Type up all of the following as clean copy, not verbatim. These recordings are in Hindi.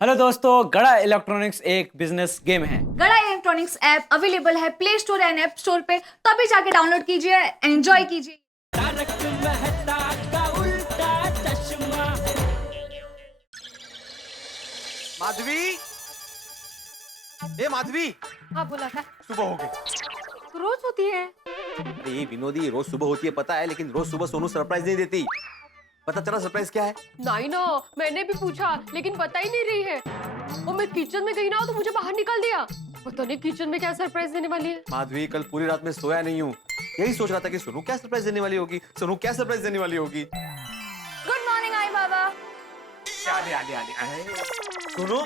हेलो दोस्तों, गड़ा इलेक्ट्रॉनिक्स एक बिजनेस गेम है। गड़ा इलेक्ट्रॉनिक्स ऐप अवेलेबल है play store and app store पे, तो अभी जाके डाउनलोड कीजिए, एंजॉय कीजिए। माधवी, ए माधवी, हाँ बोला था, सुबह हो गई। रोज होती है। अरे ये विनोदी, रोज सुबह होती है पता है, लेकिन रोज सुबह सोनू सरप्राइज नहीं देती। पता चला सरप्राइज क्या है? नहीं ना, मैंने भी पूछा लेकिन बता ही नहीं रही है। और मैं किचन में गई ना तो मुझे बाहर निकाल दिया। पता नहीं किचन में क्या सरप्राइज देने वाली है। माधवी, कल पूरी रात में सोया नहीं हूँ, यही सोच रहा था कि सोनू क्या सरप्राइज देने वाली होगी, सोनू क्या सरप्राइज देने वाली होगी। गुड मॉर्निंग आई बाबा। सोनू,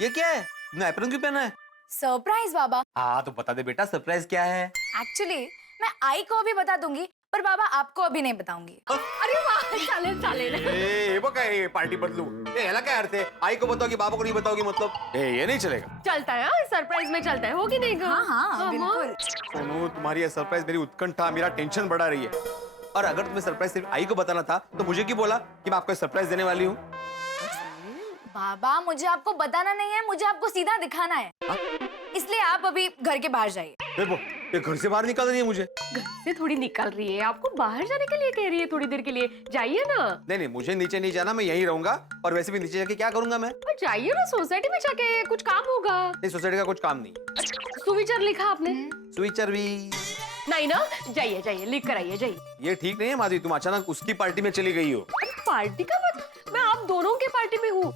ये क्या है? ना एप्रन क्यों पहना है? सरप्राइज बाबा। हाँ तो बता दे बेटा, सरप्राइज क्या है? एक्चुअली मैं आई को अभी बता दूंगी, पर बाबा आपको अभी नहीं बताऊंगी। अरे वाह, चालेल चालेल। ए बघा, ये पार्टी बदलू। ए याला क्या अर्थ है? आई को बताओगी, बाबा को नहीं बताओगी, मतलब ये नहीं चलेगा। चलता है, सरप्राइज में चलता है, होगी नहीं? हाँ बिल्कुल। सोनू, तुम्हारी ये सरप्राइज मेरी उत्कंठा, मेरा टेंशन बढ़ा रही है। और अगर तुम्हें सरप्राइज सिर्फ आई को बताना था तो मुझे क्यों बोला कि मैं आपको सरप्राइज देने वाली हूँ? बाबा मुझे आपको बताना नहीं है, मुझे आपको सीधा दिखाना है। इसलिए आप अभी घर के बाहर जाइए। ये घर से बाहर निकल रही है मुझे। घर से थोड़ी निकल रही है, आपको बाहर जाने के लिए कह रही है, थोड़ी देर के लिए जाइए ना। नहीं, मुझे नीचे नहीं जाना, मैं यहीं रहूंगा। और वैसे भी नीचे जाके क्या करूंगा मैं? और जाइए ना, सोसाइटी में जाके कुछ काम होगा। नहीं, सोसाइटी का कुछ काम नहीं। सुविचार लिखा आपने? स्विचर भी नहीं ना, जाइए जाइए, लिख कर आइए, जाइए। ये ठीक नहीं है माधवी, तुम अचानक उसकी पार्टी में चली गई हो। अरे पार्टी का मतलब, मैं आप दोनों के पार्टी में हूँ।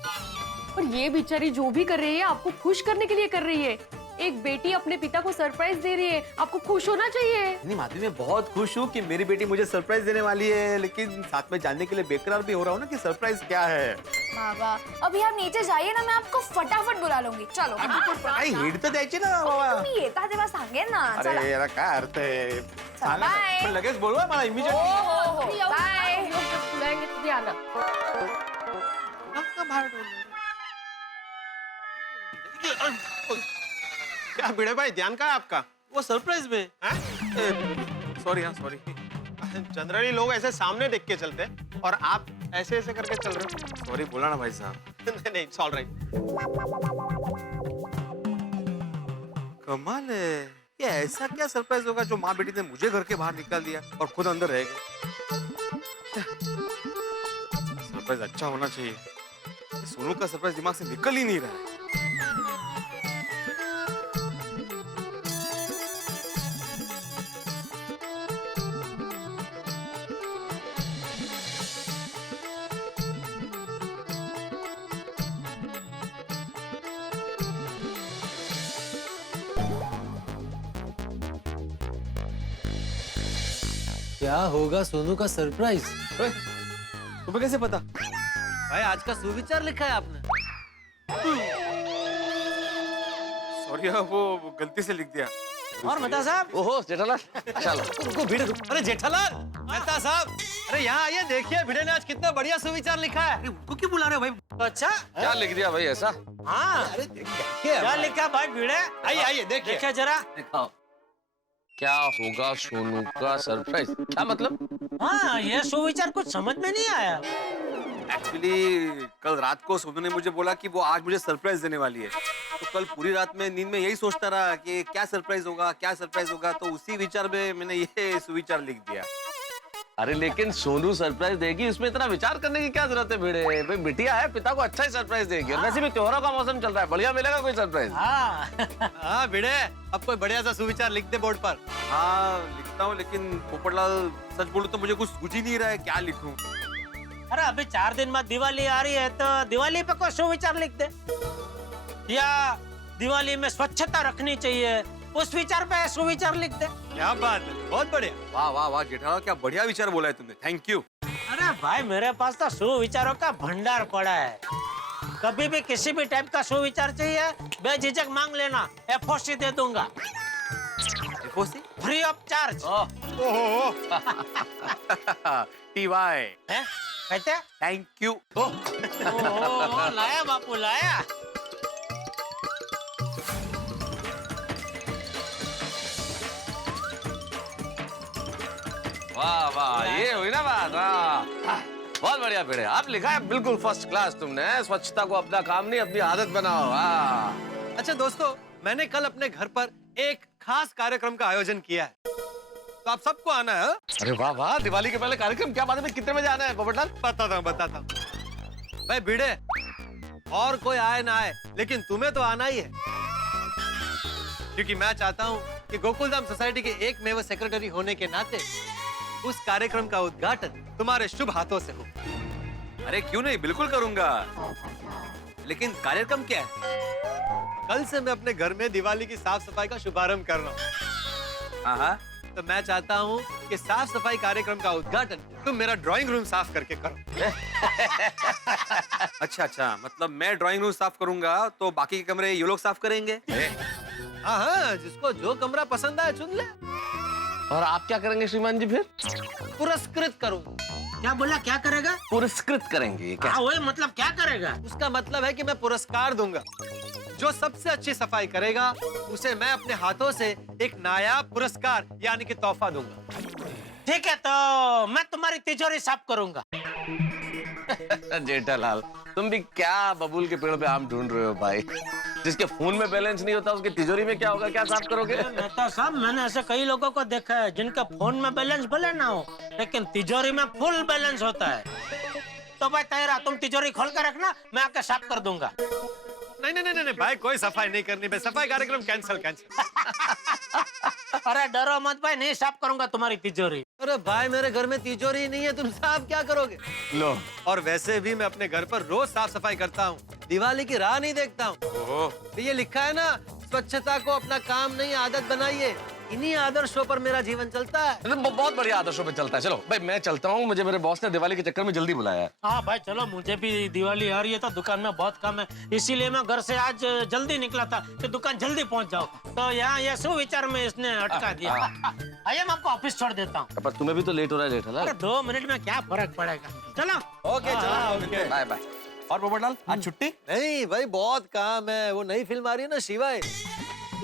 और ये बेचारी जो भी कर रही है आपको खुश करने के लिए कर रही है। एक बेटी अपने पिता को सरप्राइज दे रही है, आपको खुश होना चाहिए। नहीं माधवी, मैं बहुत खुश हूँ कि मेरी बेटी मुझे सरप्राइज देने वाली है, लेकिन साथ में जानने के लिए बेकरार भी हो रहा हूँ ना कि सरप्राइज क्या है। बाबा अभी आप नीचे जाइए ना, मैं आपको फटाफट बुला लूंगी। चलो काही हिट तर द्यायची ना बाबा. तुम्ही येता तेव्हा सांगेन ना। चला. अरे याला काय अर्थ आहे? सांगा. बाय. पण लगेच बोलवा मला हो इमिजिएटली. हो बाय। बुलाएंगे तो भी आना। क्या भिड़े भाई, ध्यान कहाँ है आपका? वो सरप्राइज में. सॉरी हाँ सॉरी. जनरली लोग ऐसे सामने देख के चलते हैं और आप ऐसे ऐसे करके चल रहे हो। सॉरी बोला ना भाई साहब. नहीं नहीं, इट्स ऑल राइट। कमाल है. ये ऐसा क्या सरप्राइज होगा जो माँ बेटी ने मुझे घर के बाहर निकाल दिया और खुद अंदर रह गए. सरप्राइज अच्छा होना चाहिए. सोनू का सरप्राइज दिमाग से निकल ही नहीं रहा है. क्या होगा सोनू का सरप्राइज? तुम्हें कैसे पता? भाई आज का सुविचार लिखा है आपने। सॉरी हाँ, वो गलती से लिख दिया. और मेहता साहब। ओहो जेठालाल, चलो रुको भीड़ रुको। अरे जेठालाल, मेहता साहब, अरे यहाँ आइए, देखिए भिड़े ने आज कितना बढ़िया सुविचार लिखा है। अरे उनको क्यों बुला रहे हो भाई? अच्छा क्या लिख दिया भाई ऐसा? हाँ, अरे क्या लिखा भाई भिड़े? आइए आइए देखिए जरा। दिखाओ. क्या होगा सोनू का सरप्राइज? क्या मतलब? हाँ, ये सुविचार कुछ समझ में नहीं आया। एक्चुअली कल रात को सोनू ने मुझे बोला कि वो आज मुझे सरप्राइज देने वाली है. तो कल पूरी रात में नींद में यही सोचता रहा कि क्या सरप्राइज होगा, क्या सरप्राइज होगा. तो उसी विचार में मैंने ये सुविचार लिख दिया. अरे लेकिन सोनू सरप्राइज देगी, उसमें इतना विचार करने की क्या जरूरत है भिड़े? भाई बिटिया है, पिता को अच्छा ही सरप्राइज देगी. और वैसे भी त्योहारों का मौसम चल रहा है, बढ़िया मिलेगा कोई सरप्राइज. हाँ भिड़े, अब कोई बढ़िया सा सुविचार लिख दे बोर्ड पर। हाँ लिखता हूँ, लेकिन पोपटलाल सच बोलूं तो मुझे कुछ सूझ ही नहीं रहा है क्या लिखूं. अरे अभी 4 दिन बाद दिवाली आ रही है, तो दिवाली पे कोई सुविचार लिख दे, या दिवाली में स्वच्छता रखनी चाहिए, उस विचार पे सुविचार लिख दे। क्या बात है, बहुत बढ़िया। वाह वाह वाह जेठालाल, क्या बढ़िया विचार बोला है तुमने. Thank you. अरे भाई मेरे पास तो सुविचारों का भंडार पड़ा है। कभी भी किसी भी टाइप का सुविचार चाहिए, बेझिझक मांग लेना, एफओसी दे दूंगा, फ्री ऑफ चार्ज। टीवाई. है कहते? Thank you. लाया बापू लाया। वाह वाह, ये हुई ना बात. हाँ बहुत बढ़िया भिड़े, आप लिखा है बिल्कुल फर्स्ट क्लास तुमने। स्वच्छता को अपना काम नहीं अपनी आदत बनाओ। हाँ। अच्छा दोस्तों, मैंने कल अपने घर पर एक खास कार्यक्रम का आयोजन किया है, तो आप सबको आना है। अरे वाह वाह, दिवाली के पहले कार्यक्रम, क्या बात है? कितने बजे आना है पोपटलाल? बताता हूँ। भाई भिड़े, और कोई आए ना आए, लेकिन तुम्हें तो आना ही है, क्योंकि मैं चाहता हूँ कि गोकुलधाम सोसाइटी के एक मेवा सेक्रेटरी होने के नाते उस कार्यक्रम का उद्घाटन तुम्हारे शुभ हाथों से हो। अरे क्यों नहीं, बिल्कुल करूंगा। लेकिन कार्यक्रम क्या है? कल से मैं अपने घर में दिवाली की साफ सफाई का शुभारंभ कर रहा हूँ। हाँ, तो मैं चाहता हूँ कि साफ सफाई कार्यक्रम का उद्घाटन तुम मेरा ड्राइंग रूम साफ करके करो। अच्छा, मतलब मैं ड्राइंग रूम साफ करूंगा तो बाकी के कमरे ये लोग साफ करेंगे? हाँ हाँ, जिसको जो कमरा पसंद आए चुन ले। और आप क्या करेंगे श्रीमान जी? फिर पुरस्कृत करूंगा। क्या बोला, क्या करेगा? पुरस्कृत करेंगे क्या? हाँ वही मतलब क्या करेगा? उसका मतलब है कि मैं पुरस्कार दूंगा। जो सबसे अच्छी सफाई करेगा उसे मैं अपने हाथों से एक नायाब पुरस्कार यानी कि तोहफा दूंगा। ठीक है, तो मैं तुम्हारी तिजोरी साफ करूंगा। जेठालाल, तुम भी क्या बबूल के पेड़ पे आम ढूंढ रहे हो भाई? जिसके फोन में बैलेंस नहीं होता उसके तिजोरी में क्या होगा? क्या साफ करोगे? मेहता साहब, मैंने ऐसे कई लोगों को देखा है जिनका फोन में बैलेंस भले ना हो, लेकिन तिजोरी में फुल बैलेंस होता है। तो भाई तेरा, तुम तिजोरी खोल कर रखना, मैं आके साफ कर दूंगा। नहीं भाई, कोई सफाई नहीं करनी। मैं सफाई कार्यक्रम कैंसिल। अरे डरो मत भाई, नहीं साफ करूंगा तुम्हारी तिजोरी। अरे भाई, मेरे घर में तिजोरी नहीं है, तुम साफ क्या करोगे? लो, और वैसे भी मैं अपने घर पर रोज साफ सफाई करता हूँ, दिवाली की राह नहीं देखता हूँ। तो ये लिखा है ना, स्वच्छता को अपना काम नहीं आदत बनाइए। इन्हीं आदर्शों पर मेरा जीवन चलता है। बहुत बढ़िया आदर्शों पे चलता है। चलो भाई, मैं चलता हूँ, मुझे मेरे बॉस ने दिवाली के चक्कर में जल्दी बुलाया है। हाँ भाई चलो, मुझे भी दिवाली आ रही है तो दुकान में बहुत काम है, इसीलिए मैं घर से आज जल्दी निकला था कि दुकान जल्दी पहुंच जाओ। तो यहाँ ये सुविचार में इसने अटका दिया। आइए, मैं आपको ऑफिस छोड़ देता हूँ। पर तुम्हें भी तो लेट हो रहा है जेठालाल। अरे 2 मिनट में क्या फर्क पड़ेगा। चलो ओके, चलो। Bye bye. और पोपटलाल, आज छुट्टी? नहीं भाई, बहुत काम है। वो नई फिल्म आ रही है ना, शिवाय,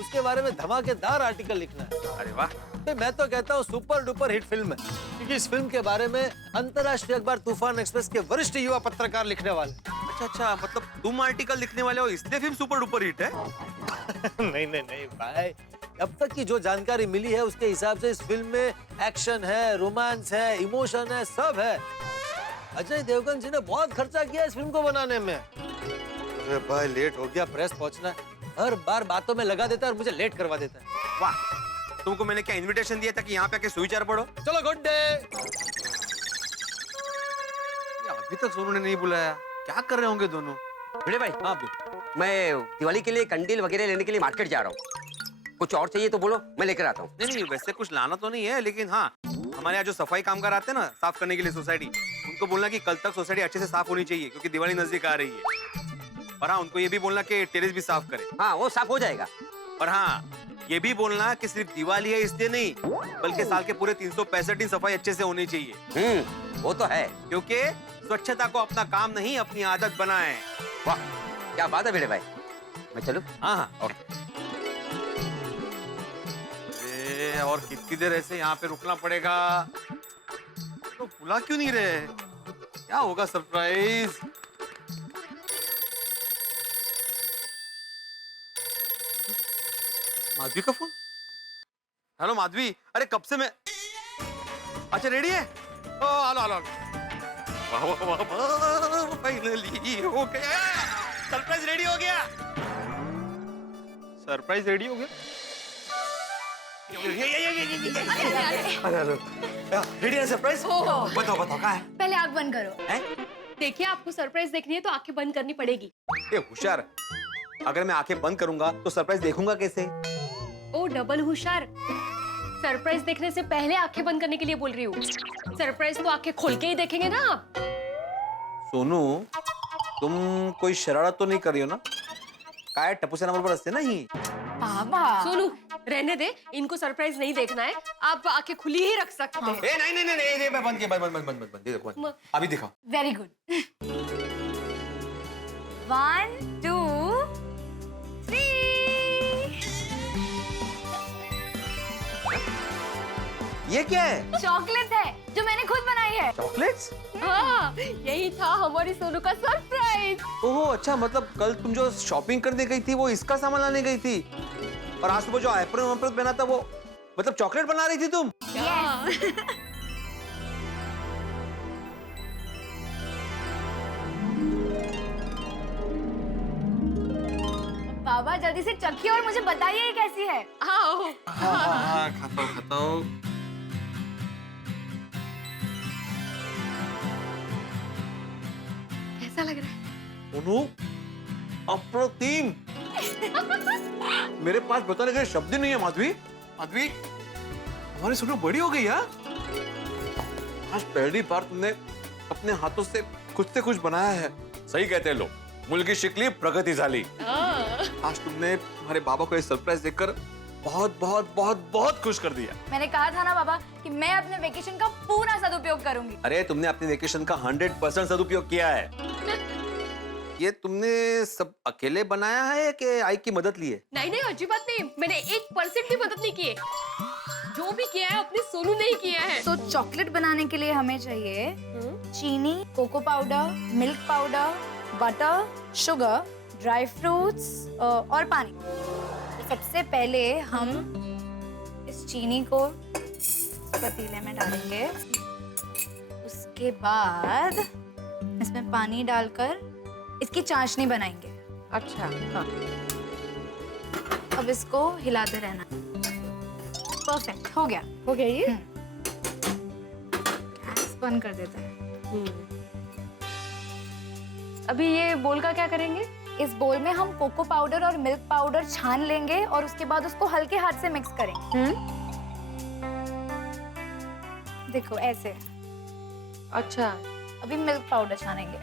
उसके बारे में धमाकेदार आर्टिकल लिखना है। अरे वाह। तो मैं तो कहता हूँ सुपर डुपर हिट फिल्म है, क्योंकि इस फिल्म के बारे में अंतर्राष्ट्रीय अखबार तूफान एक्सप्रेस के वरिष्ठ युवा पत्रकार लिखने वाले। अच्छा, मतलब तुम आर्टिकल लिखने वाले हो, इसलिए फिल्म सुपर डुपर हिट है? नहीं भाई, अब तक की जो जानकारी मिली है उसके हिसाब से इस फिल्म में एक्शन है, रोमांस है, इमोशन है, सब है। अजय देवगन जी ने बहुत खर्चा किया इस फिल्म को बनाने में। अरे भाई, लेट हो गया, प्रेस पहुंचना है। हर बार बातों में लगा देता है और मुझे लेट करवा देता है। वाह, तुमको मैंने क्या इनविटेशन दिया था कि यहाँ पे आके सुविचार पढ़ो? चलो, गुड डे। अभी तक सोनू ने नहीं बुलाया, क्या कर रहे होंगे दोनों? भिड़े भाई, हाँ, मैं दिवाली के लिए कंडील वगैरह लेने के लिए मार्केट जा रहा हूँ। कुछ और चाहिए तो बोलो, मैं लेकर आता हूँ। नहीं, वैसे कुछ लाना तो नहीं है, लेकिन हाँ, हमारे यहाँ जो सफाई कामगार आते हैं ना साफ करने के लिए सोसाइटी, उनको बोलना कि कल तक सोसाइटी अच्छे से साफ होनी चाहिए, क्योंकि दिवाली नजदीक आ रही है। और हाँ, उनको ये भी बोलना कि टेरेस भी साफ करे। हाँ, वो साफ हो जाएगा। और हाँ, ये भी बोलना कि सिर्फ दिवाली है इसलिए नहीं, बल्कि साल के पूरे 365 दिन सफाई अच्छे से होनी चाहिए। वो तो है, क्योंकि स्वच्छता को अपना काम नहीं अपनी आदत बनाएं। वाह, क्या बात है भिड़े भाई। मैं चलूं? हाँ, ओके। और कितनी देर ऐसे यहाँ पे रुकना पड़ेगा? तो बुला क्यों नहीं रहे? क्या होगा सरप्राइज? माधवी का फोन। हेलो माधवी, अरे कब से मैं, अच्छा रेडी है? ओ हेलो, वाह वाह वाह वाह, फाइनली हो गया, सरप्राइज रेडी हो गया। सरप्राइज रेडी हो गया? रेडी है सरप्राइज? बताओ क्या है? पहले आग बंद करो। देखिए, आपको सरप्राइज देखनी है तो आंखें बंद करनी पड़ेगी। ए होशियार, अगर मैं आंखें बंद करूंगा तो सरप्राइज देखूंगा कैसे? ओ डबल होशियार, सरप्राइज देखने से पहले आंखें बंद करने के लिए बोल रही हूँ। सरप्राइज तो आंखें खोल के ही देखेंगे ना आप। सोनू, तुम कोई शरारत तो नहीं कर रही हो ना? काय टपूसे नंबर पर असते ना ही। बाबा सोनू, रहने दे, इनको सरप्राइज नहीं देखना है, आप आंखें खुली ही रख सकते हैं। ए नहीं, मैं बंद किया, बंद देखो, अभी दिखाओ। Very good. 1 2 3। ये क्या है? चॉकलेट है। जो मैंने खुद बनाई है। चॉकलेट्स? हाँ, यही था हमारी सोनू का सरप्राइज। ओह अच्छा, मतलब कल तुम जो शॉपिंग करने गई थी वो इसका सामान लाने गई थी, और आज सुबह जो एप्रन वैप्रन पहना था वो मतलब चॉकलेट बना रही थी तुम? बाबा जल्दी से चखिए और मुझे बताइए ये कैसी है। आओ। हाँ, खाता हूँ। कैसा लग रहा है? सोनू, अप्रतिम। मेरे पास बताने के शब्द ही नहीं है माधवी। माधवी, हमारी सोनू बड़ी हो गई यार। आज पहली बार तुमने अपने हाथों से कुछ बनाया है। सही कहते हैं लोग, मुलगी शिकली प्रगति झाली। आज तुमने हमारे बाबा को एक सरप्राइज देकर बहुत बहुत बहुत बहुत खुश कर दिया। मैंने कहा था ना बाबा कि मैं अपने वेकेशन का पूरा सदुपयोग करूंगी। अरे तुमने अपने वेकेशन का 100% सदुपयोग किया है। ये तुमने सब अकेले बनाया है कि आई की मदद ली है? नहीं नहीं, अच्छी बात नहीं, मैंने 1% भी मदद नहीं की है। जो भी किया है अपने सोनू ने ही किया है। तो चॉकलेट बनाने के लिए हमें चाहिए चीनी, cocoa powder, milk powder, butter, sugar, dry fruits और पानी। तो सबसे पहले हम इस चीनी को पतीले में डालेंगे। उसके बाद इसमें पानी डालकर इसकी चाशनी बनाएंगे। अच्छा हाँ। अब इसको हिलाते रहना। परफेक्ट, हो गया। हो गया ये? गैस बंद कर देते हैं। अभी ये बोल का क्या करेंगे? इस बोल में हम कोको पाउडर और मिल्क पाउडर छान लेंगे और उसके बाद उसको हल्के हाथ से मिक्स करेंगे। देखो ऐसे। अच्छा, अभी मिल्क पाउडर छानेंगे।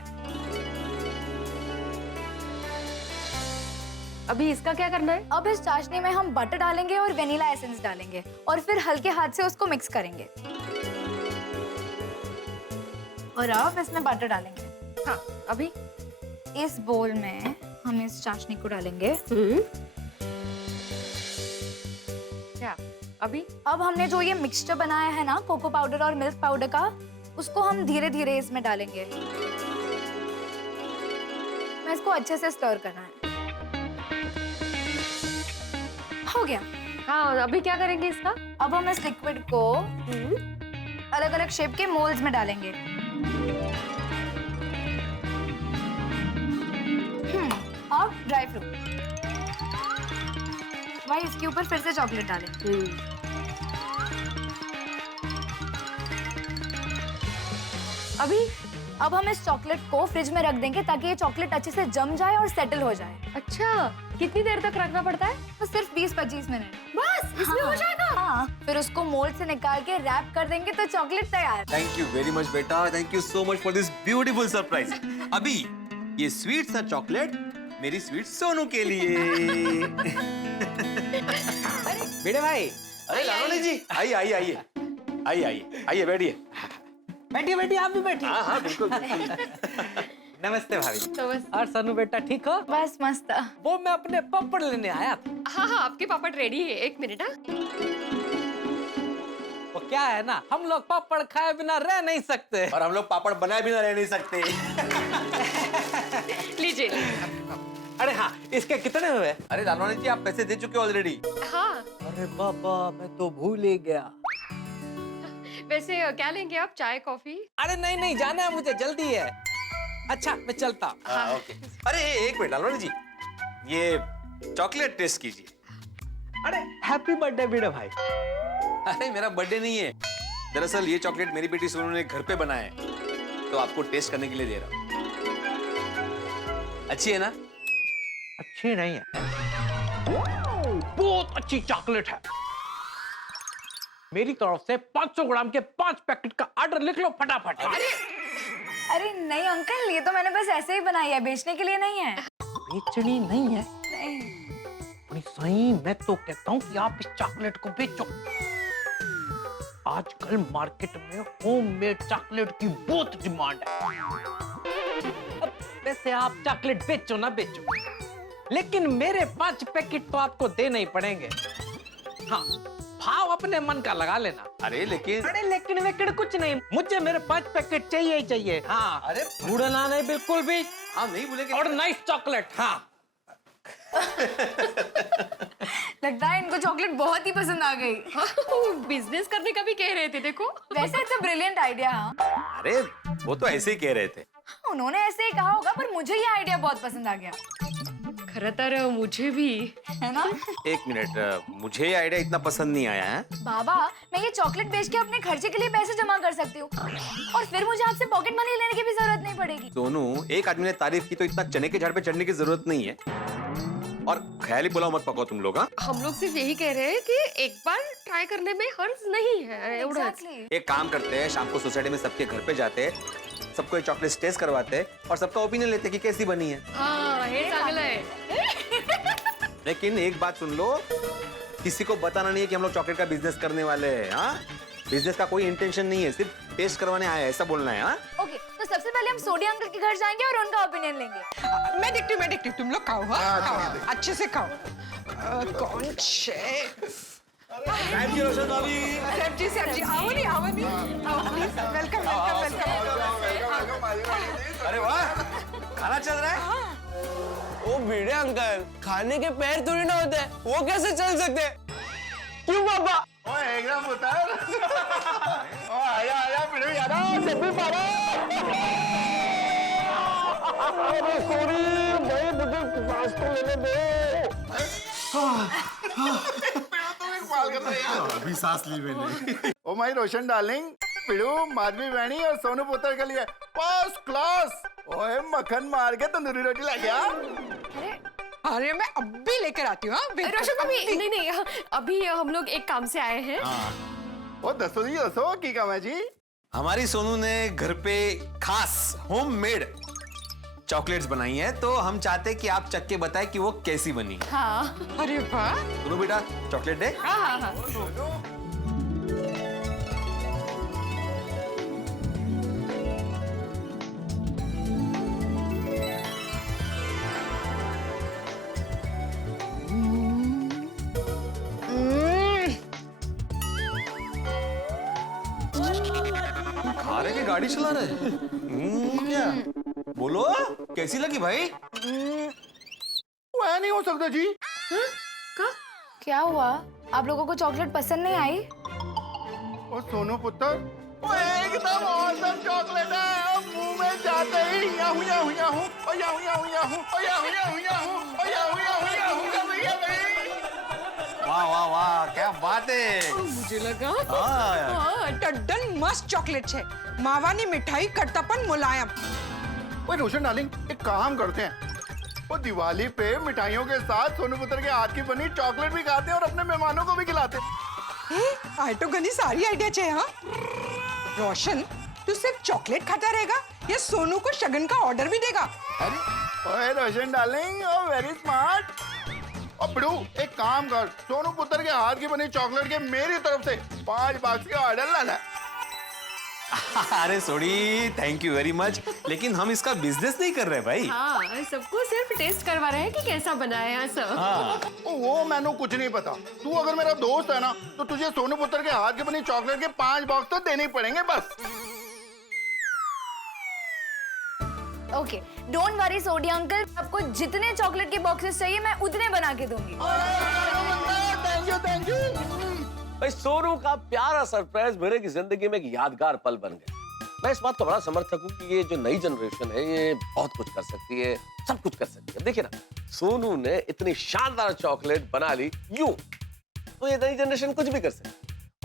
अभी इसका क्या करना है? अब इस चाशनी में हम बटर डालेंगे और वेनिला एसेंस डालेंगे और फिर हल्के हाथ से उसको मिक्स करेंगे। और अब इसमें बटर डालेंगे। हाँ, अभी इस बोल में हम इस चाशनी को डालेंगे। क्या? अभी अब हमने जो ये मिक्सचर बनाया है ना कोको पाउडर और मिल्क पाउडर का, उसको हम धीरे धीरे इसमें डालेंगे। मैं इसको अच्छे से स्टर करना है। हो गया। हाँ, अभी क्या करेंगे इसका? अब हम इस लिक्विड को अलग अलग शेप के मोल्ड्स में डालेंगे। अब ड्राई फ्रूट। भाई इसके ऊपर फिर से चॉकलेट डालें। अभी अब हम इस चॉकलेट को फ्रिज में रख देंगे ताकि ये चॉकलेट अच्छे से जम जाए और सेटल हो जाए। अच्छा, कितनी देर तक रखना पड़ता है? तो सिर्फ 20-25 मिनट बस इसमें हो जाएगा? हाँ, फिर उसको मोल्ड से निकाल के रैप कर देंगे तो चॉकलेट तैयार। थैंक यू वेरी मच बेटा, thank you so much for this beautiful surprise. अभी ये स्वीट सा चॉकलेट मेरी स्वीट सोनू के लिए। बेटे भाई, अरे लालवानी जी, आइए आइए आइए आइए आइए आइए बैठिए। बैठिए बैठिए, आप भी बैठिए। हाँ हाँ बिल्कुल बिल्कुल। नमस्ते भाभी। तो बस। और सनू बेटा ठीक हो? बस मस्त। वो मैं अपने पापड़ लेने आया था। हाँ हाँ, आपके पापड़ रेडी है। 1 मिनट। हाँ, वो क्या है ना, हम लोग पापड़ खाए बिना रह नहीं सकते। और हम लोग पापड़ बनाए बिना रह नहीं सकते। लीजिए। अरे हाँ, इसके कितने हुए? अरे लालवानी जी, आप पैसे दे चुके ऑलरेडी। हाँ, अरे बाबा, मैं तो भूल ही गया। वैसे क्या लेंगे आप? चाय, कॉफी? अरे नहीं नहीं, जाना है मुझे, जल्दी है। अच्छा मैं चलता हूँ। हाँ ओके। अरे एक मिनट लालवानी जी, ये चॉकलेट टेस्ट कीजिए। अरे हैप्पी बर्थडे बेटे भाई। अरे मेरा बर्थडे नहीं है, दरअसल ये चॉकलेट मेरी बेटी सोनू ने घर पे बनाया है, तो आपको टेस्ट करने के लिए दे रहा हूँ। अच्छी है ना? अच्छी नहीं है, बहुत अच्छी चॉकलेट है। मेरी तरफ से 500 ग्राम के 5 पैकेट का ऑर्डर लिख लो फटाफट। अरे नहीं अंकल, ये तो मैंने बस ऐसे ही बनाई है, बेचने के लिए नहीं है। बेचनी नहीं है? नहीं। नहीं सही, मैं तो कहता हूँ कि आप इस चॉकलेट को बेचो। आजकल मार्केट में होममेड चॉकलेट की बहुत डिमांड है। अब वैसे आप चॉकलेट बेचो ना बेचो, लेकिन मेरे 5 पैकेट तो आपको देने ही पड़ेंगे। हाँ, भाव अपने मन का लगा लेना। अरे लेकिन अरे लेकिन वेकिन कुछ नहीं, मुझे मेरे 5 पैकेट चाहिए ही चाहिए। हाँ अरे उड़ना नहीं बिल्कुल भी। हम नहीं बोलेंगे। और नाइस चॉकलेट। हाँ लगता है इनको चॉकलेट बहुत ही पसंद आ गई। बिजनेस करने का भी कह रहे थे देखो। वैसे इट्स अ ब्रिलियंट आइडिया। हाँ अरे वो तो ऐसे ही कह रहे थे। उन्होंने ऐसे ही कहा होगा, पर मुझे ये आइडिया बहुत पसंद आ गया, खरं तर मुझे भी। है ना? एक मिनट, मुझे ये आइडिया इतना पसंद नहीं आया है। बाबा, मैं ये चॉकलेट बेच के अपने खर्चे के लिए पैसे जमा कर सकती हूँ और फिर मुझे आपसे पॉकेट मनी लेने की भी जरूरत नहीं पड़ेगी। सोनू, एक आदमी ने तारीफ की तो इतना चने के झाड़ पे चढ़ने की जरूरत नहीं है। और ख्याली पुलाव मत पकाओ तुम लोग। हाँ हम लोग सिर्फ यही कह रहे हैं कि एक बार ट्राई करने में हर्ज नहीं है। एवढंच। Exactly. एक काम करते हैं, शाम को सोसाइटी में सबके घर पे जाते, सबको ये चॉकलेट टेस्ट करवाते और सबका ओपिनियन लेते कि कैसी बनी है। हाँ, हे चांगलं आहे। लेकिन एक बात सुन लो, किसी को बताना नहीं है कि हम लोग चॉकलेट का बिजनेस करने वाले हैं। हाँ, बिजनेस का कोई इंटेंशन नहीं है, सिर्फ टेस्ट करवाने आए हैं, ऐसा बोलना है। हाँ ओके, तो सबसे पहले हम सोडिया अंकल के घर जाएंगे और उनका ओपिनियन लेंगे। मैं देखती हूँ, तुम लोग खाओ। हाँ खाओ, अच्छे से खाओ। कौन शेफ? सैफ जी आओ नहीं, आओ प्लीज। Welcome welcome welcome. अरे वाह, खाना चल रहा है। ओ भिड़े अंकल, खाने के पैर थोड़ी ना होते हैं, वो कैसे चल सकते? क्यों पापा? एकदम उतार। आया आया भिड़े यार, सभी पारा। सॉरी भाई, मुझे सांस तो लेने दो। अभी सांस ली मैंने। Oh my Roshan darling, Pidu, Madhavi वैनी और सोनू पुत्र के लिए फर्स्ट क्लास। ओए मक्खन मार के तंदूरी रोटी ला गया। अरे मैं अब भी लेकर आती हूँ। रोशन भाभी, नहीं, अभी हम लोग एक काम से आए हैं। ओ दसो जी, दसो की काम है जी? हमारी सोनू ने घर पे खास होममेड चॉकलेट्स बनाई है, तो हम चाहते हैं कि आप चख के बताएं कि वो कैसी बनी। हाँ। अरे वाह। सुनो बेटा, चॉकलेट दे। हाँ। खा रहे कि गाड़ी चला रहे? क्या बोलो, कैसी लगी भाई? वह नहीं हो सकता जी। क्या हुआ? आप लोगों को चॉकलेट पसंद नहीं आई? ओ सोनू पुत्र, वो एकदम औसम चॉकलेट है। अब मुंह में जाते ही याहू याहू याहू, ओ याहू याहू याहू, ओ याहू याहू याहू, ओ याहू याहू याहू कर रही है भाई। वाह वाह वाह, क्या बात है। मुझे लगा हाँ, टड्डन मस्त चॉकलेट है। मावानी मिठाई, खट्टापन मुलायम। ओए रोशन डार्लिंग, एक काम करते हैं, वो दिवाली पे मिठाइयों के साथ सोनू पुत्र के हाथ की बनी चॉकलेट भी खाते हैं और अपने मेहमानों को भी खिलाते हैं। आए तो गनी सारी आइडिया चाहिए। हाँ रोशन, तू सिर्फ चॉकलेट खाता रहेगा या सोनू को शगन का ऑर्डर भी देगा? अरे ओए रोशन डार्लिंग, ओ वेरी स्मार्ट। और बिड़ू, एक काम कर, सोनू पुत्र के हाथ की बनी चॉकलेट के मेरी तरफ से 5 बॉक्स के ऑर्डर लाना। अरे सोडी, थैंक यू वेरी मच, लेकिन हम इसका बिजनेस नहीं कर रहे भाई। हाँ, सबको सिर्फ टेस्ट करवा रहे हैं कि कैसा बना है सब। हाँ। वो मैंने कुछ नहीं पता। तू अगर मेरा दोस्त है ना, तो तुझे सोनू पुत्र के हाथ की बनी चॉकलेट के 5 बॉक्स तो देने ही पड़ेंगे बस। ओके, डोंट वरी सोडिया अंकल, आपको जितने चॉकलेट के बॉक्सेस चाहिए मैं उतने बना के दूंगी। Thank you thank you. भाई सोनू का प्यारा सरप्राइज मेरे की जिंदगी में एक यादगार पल बन गया। मैं इस बात का बड़ा समर्थक हूँ कि ये जो नई जनरेशन है ये बहुत कुछ कर सकती है, सब कुछ कर सकती है। देखिए ना, सोनू ने इतनी शानदार चॉकलेट बना ली यूं, तो ये नई जनरेशन कुछ भी कर सकती है।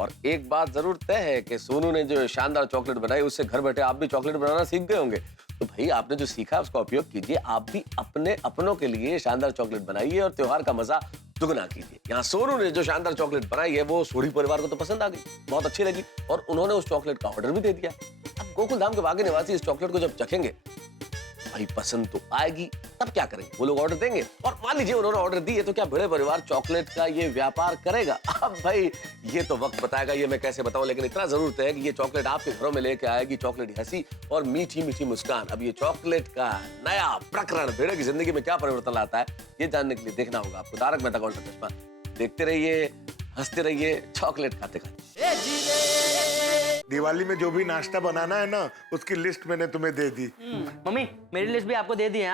और एक बात जरूर तय है कि सोनू ने जो शानदार चॉकलेट बनाई, उससे घर बैठे आप भी चॉकलेट बनाना सीख गए होंगे। तो भाई आपने जो सीखा उसका उपयोग कीजिए, आप भी अपने अपनों के लिए शानदार चॉकलेट बनाइए और त्योहार का मजा दुगना कीजिए। यहाँ सोनू ने जो शानदार चॉकलेट बनाई है वो सोढ़ी परिवार को तो पसंद आ गई, बहुत अच्छी लगी और उन्होंने उस चॉकलेट का ऑर्डर भी दे दिया। अब गोकुल धाम के बाकी निवासी इस चॉकलेट को जब चखेंगे, भाई पसंद तो आएगी, तब क्या करेंगे, वो लोग ऑर्डर देंगे। और मान लीजिए उन्होंने ऑर्डर दिए तो क्या भिड़े परिवार चॉकलेट का ये व्यापार करेगा? अब भाई ये तो वक्त बताएगा, ये मैं कैसे बताऊं, लेकिन इतना जरूर तय है कि ये चॉकलेट आपके घरों में लेके आएगी चॉकलेट हंसी और मीठी मीठी मुस्कान। अब ये चॉकलेट का नया प्रकरण भिड़े की जिंदगी में क्या परिवर्तन लाता है, ये जानने के लिए देखना होगा आपको तारक मेहता का उल्टा चश्मा। देखते रहिए, हंसते रहिए, चॉकलेट खाते खाते। दिवाली में जो भी नाश्ता बनाना है ना, उसकी लिस्ट मैंने तुम्हें दे दी। मम्मी मेरी लिस्ट भी आपको दे दी है।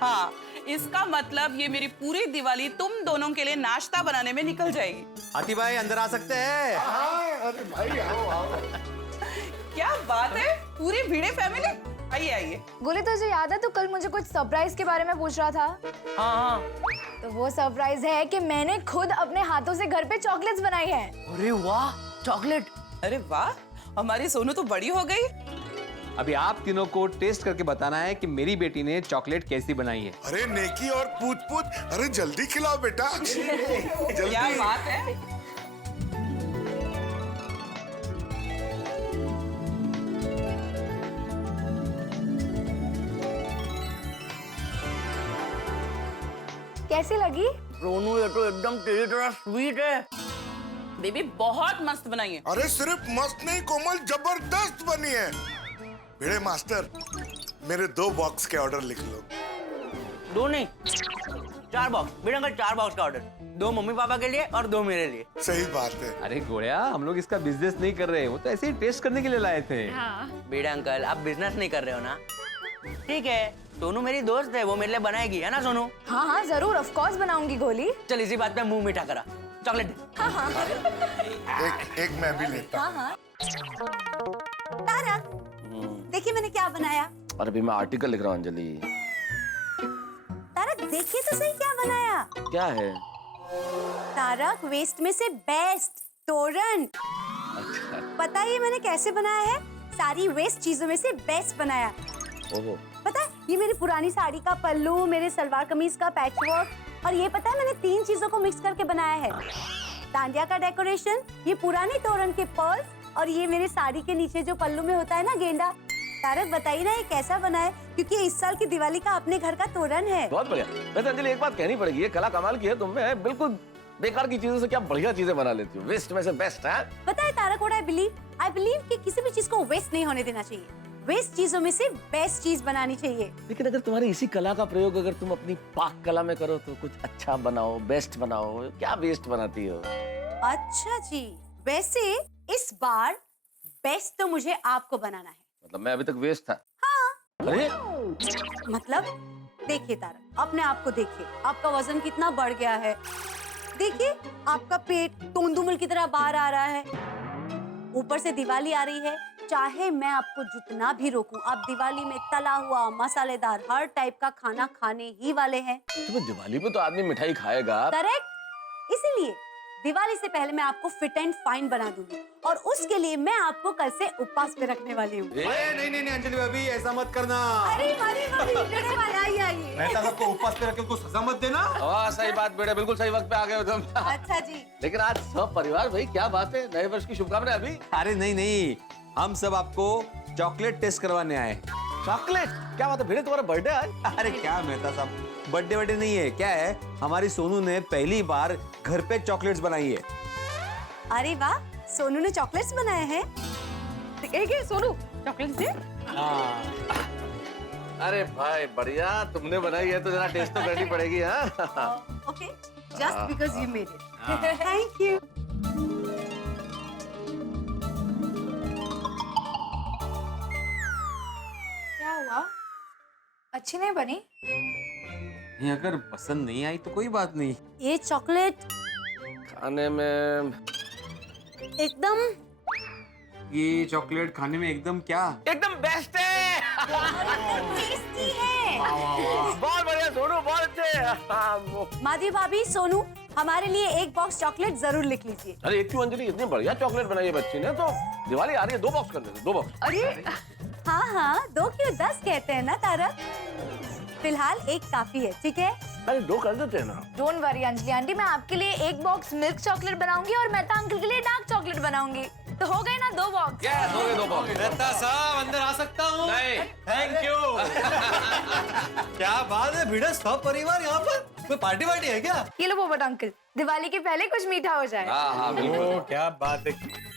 हाँ, इसका मतलब ये मेरी पूरी दिवाली तुम दोनों के लिए नाश्ता बनाने में निकल जाएगी। हाथी भाई अंदर आ सकते हैं? हाँ, अरे भाई आओ आओ। क्या बात है, पूरी भिड़े फैमिली, आइए आइए। गोली तुझे याद है तो कल मुझे कुछ सरप्राइज के बारे में पूछ रहा था। हाँ। तो वो सरप्राइज है कि मैंने खुद अपने हाथों से घर पे चॉकलेट्स बनाई है। अरे वाह, चॉकलेट। अरे वाह, हमारी सोनू तो बड़ी हो गई। अभी आप तीनों को टेस्ट करके बताना है कि मेरी बेटी ने चॉकलेट कैसी बनाई है। अरे नेकी और पूछ पूछ, अरे जल्दी खिलाओ बेटा। जल्दी। क्या बात है। कैसी लगी? रोनू ये तो एकदम तेरी तरह स्वीट है। बेबी बहुत मस्त बनाई है। अरे सिर्फ मस्त नहीं कोमल, जबरदस्त बनी है। भिड़े मास्टर, मेरे 2 बॉक्स के ऑर्डर लिख लो। 2 नहीं, 4 बॉक्स। बेटा अंकल 4 बॉक्स का ऑर्डर, 2 मम्मी पापा के लिए और 2 मेरे लिए। सही बात है। अरे गोड़िया, हम लोग इसका बिजनेस नहीं कर रहे, वो तो ऐसे ही टेस्ट करने के लिए लाए थे। बेटा अंकल आप बिजनेस नहीं कर रहे हो ना? ठीक है, सोनू मेरी दोस्त है, वो मेरे लिए बनाएगी, है ना सोनू? हाँ हाँ जरूर, ऑफ कोर्स बनाऊंगी गोली। चल इसी बात पे मुंह मीठा करा, चॉकलेट दे। हाँ हाँ एक मैं भी लेता। हाँ हाँ। तारा, देखिए मैंने क्या बनाया। और अभी मैं आर्टिकल लिख रहा हूँ अंजलि। तारक देखिए तो सही क्या बनाया। क्या है? तारक वेस्ट में से बेस्ट तोरण। पता है ये मैंने कैसे बनाया है? सारी वेस्ट चीजों में से बेस्ट बनाया। ओहो। पता है ये मेरी पुरानी साड़ी का पल्लू, मेरे सलवार कमीज का पैचवर्क, और ये पता है मैंने 3 चीजों को मिक्स करके बनाया है। डांडिया का डेकोरेशन, ये पुरानी तोरण के पर्ल्स, और ये मेरे साड़ी के नीचे जो पल्लू में होता है ना गेंडा। तारक बताइए ना ये कैसा बना है, क्योंकि इस साल की दिवाली का अपने घर का तोरण है। बहुत बढ़िया। वैसे अंजलि एक बात कहनी पड़ेगी, ये कला कमाल की है तुम में। बिल्कुल बेकार की चीजों से क्या बढ़िया चीजें बना लेती हो। वेस्ट में से बेस्ट है। पता है तारक व्हाट आई बिलीव कि किसी भी चीज को वेस्ट नहीं होने देना चाहिए। वेस्ट चीजों में से बेस्ट चीज बनानी चाहिए। लेकिन अगर तुम्हारी इसी कला का प्रयोग अगर तुम अपनी पाक कला में करो तो कुछ अच्छा बनाओ, बेस्ट बनाओ। क्या वेस्ट बनाती हो? अच्छा जी, वैसे इस बार बेस्ट तो मुझे आपको बनाना है। मतलब मैं अभी तक वेस्ट था? हाँ। अरे मतलब देखिए तारक, अपने आप को देखिए, आपका वजन कितना बढ़ गया है। देखिए आपका पेट तोंदुमल की तरह बाहर आ रहा है, ऊपर से दिवाली आ रही है। चाहे मैं आपको जितना भी रोकूं, आप दिवाली में तला हुआ मसालेदार हर टाइप का खाना खाने ही वाले हैं। तुम्हें दिवाली पे तो आदमी मिठाई खाएगा। करेक्ट, इसीलिए दिवाली से पहले मैं आपको फिट एंड फाइन बना दूंगी, और उसके लिए मैं आपको कल से उपवास पे रखने वाली हूँ। नहीं अंजलि भाभी, ऐसा मत करना। अरे आइए। मेहता सबको उपवास पे रखे, उसको सजा मत देना। वाह सही बात बेटा, बिल्कुल सही वक्त पे आ गए हो तुम। अच्छा जी। लेकिन आज सब परिवार भाई, क्या बात है, नए वर्ष की शुभकामनाएं। अभी अरे नहीं, हम सब आपको चॉकलेट टेस्ट करवाने आए। चॉकलेट? क्या बात है भिड़े, तुम्हारा बर्थडे आज? अरे क्या मेहता साहब, बर्थडे नहीं है, क्या है, हमारी सोनू ने पहली बार घर पे चॉकलेट्स बनाई है। अरे वाह, सोनू ने चॉकलेट्स बनाए हैं। एक सोनू चॉकलेट दे। अरे भाई बढ़िया, तुमने बनाई है तो जरा टेस्ट तो करनी पड़ेगी। हाँ okay, just because you made it. Thank you. क्या हुआ? अच्छी नहीं बनी? ये अगर पसंद नहीं आई तो कोई बात नहीं। ये चॉकलेट खाने में एकदम, ये चॉकलेट खाने में एकदम क्या, एकदम बेस्ट है। टेस्टी है। बहुत बढ़िया सोनू, बहुत अच्छे। माधवी भाभी, सोनू, हमारे लिए एक बॉक्स चॉकलेट जरूर लिख लीजिए। अरे एक क्यों अंजलि, इतनी बढ़िया चॉकलेट बनाई है बच्ची ने, तो दिवाली आ रही है, 2 बॉक्स कर देते, 2 बॉक्स। अरे हाँ 2 क्यों 10 कहते हैं ना तारक। फिलहाल एक काफी है, ठीक है? अरे 2 कर देते हैं ना। डोंट वरी अंजलि आंटी, मैं आपके लिए एक बॉक्स मिल्क चॉकलेट बनाऊंगी और मेहता अंकल के लिए डार्क चॉकलेट बनाऊंगी, तो हो गए ना 2 बॉक्स। यस, हो गए 2 बॉक्स। मेहता साहब अंदर आ सकता हूँ? नहीं। Thank you. क्या बात है भिड़े, सब परिवार यहाँ पर, कोई पार्टी है क्या? ये लो पोपट अंकल, दिवाली के पहले कुछ मीठा हो जाए। हाँ बिल्कुल। क्या बात है।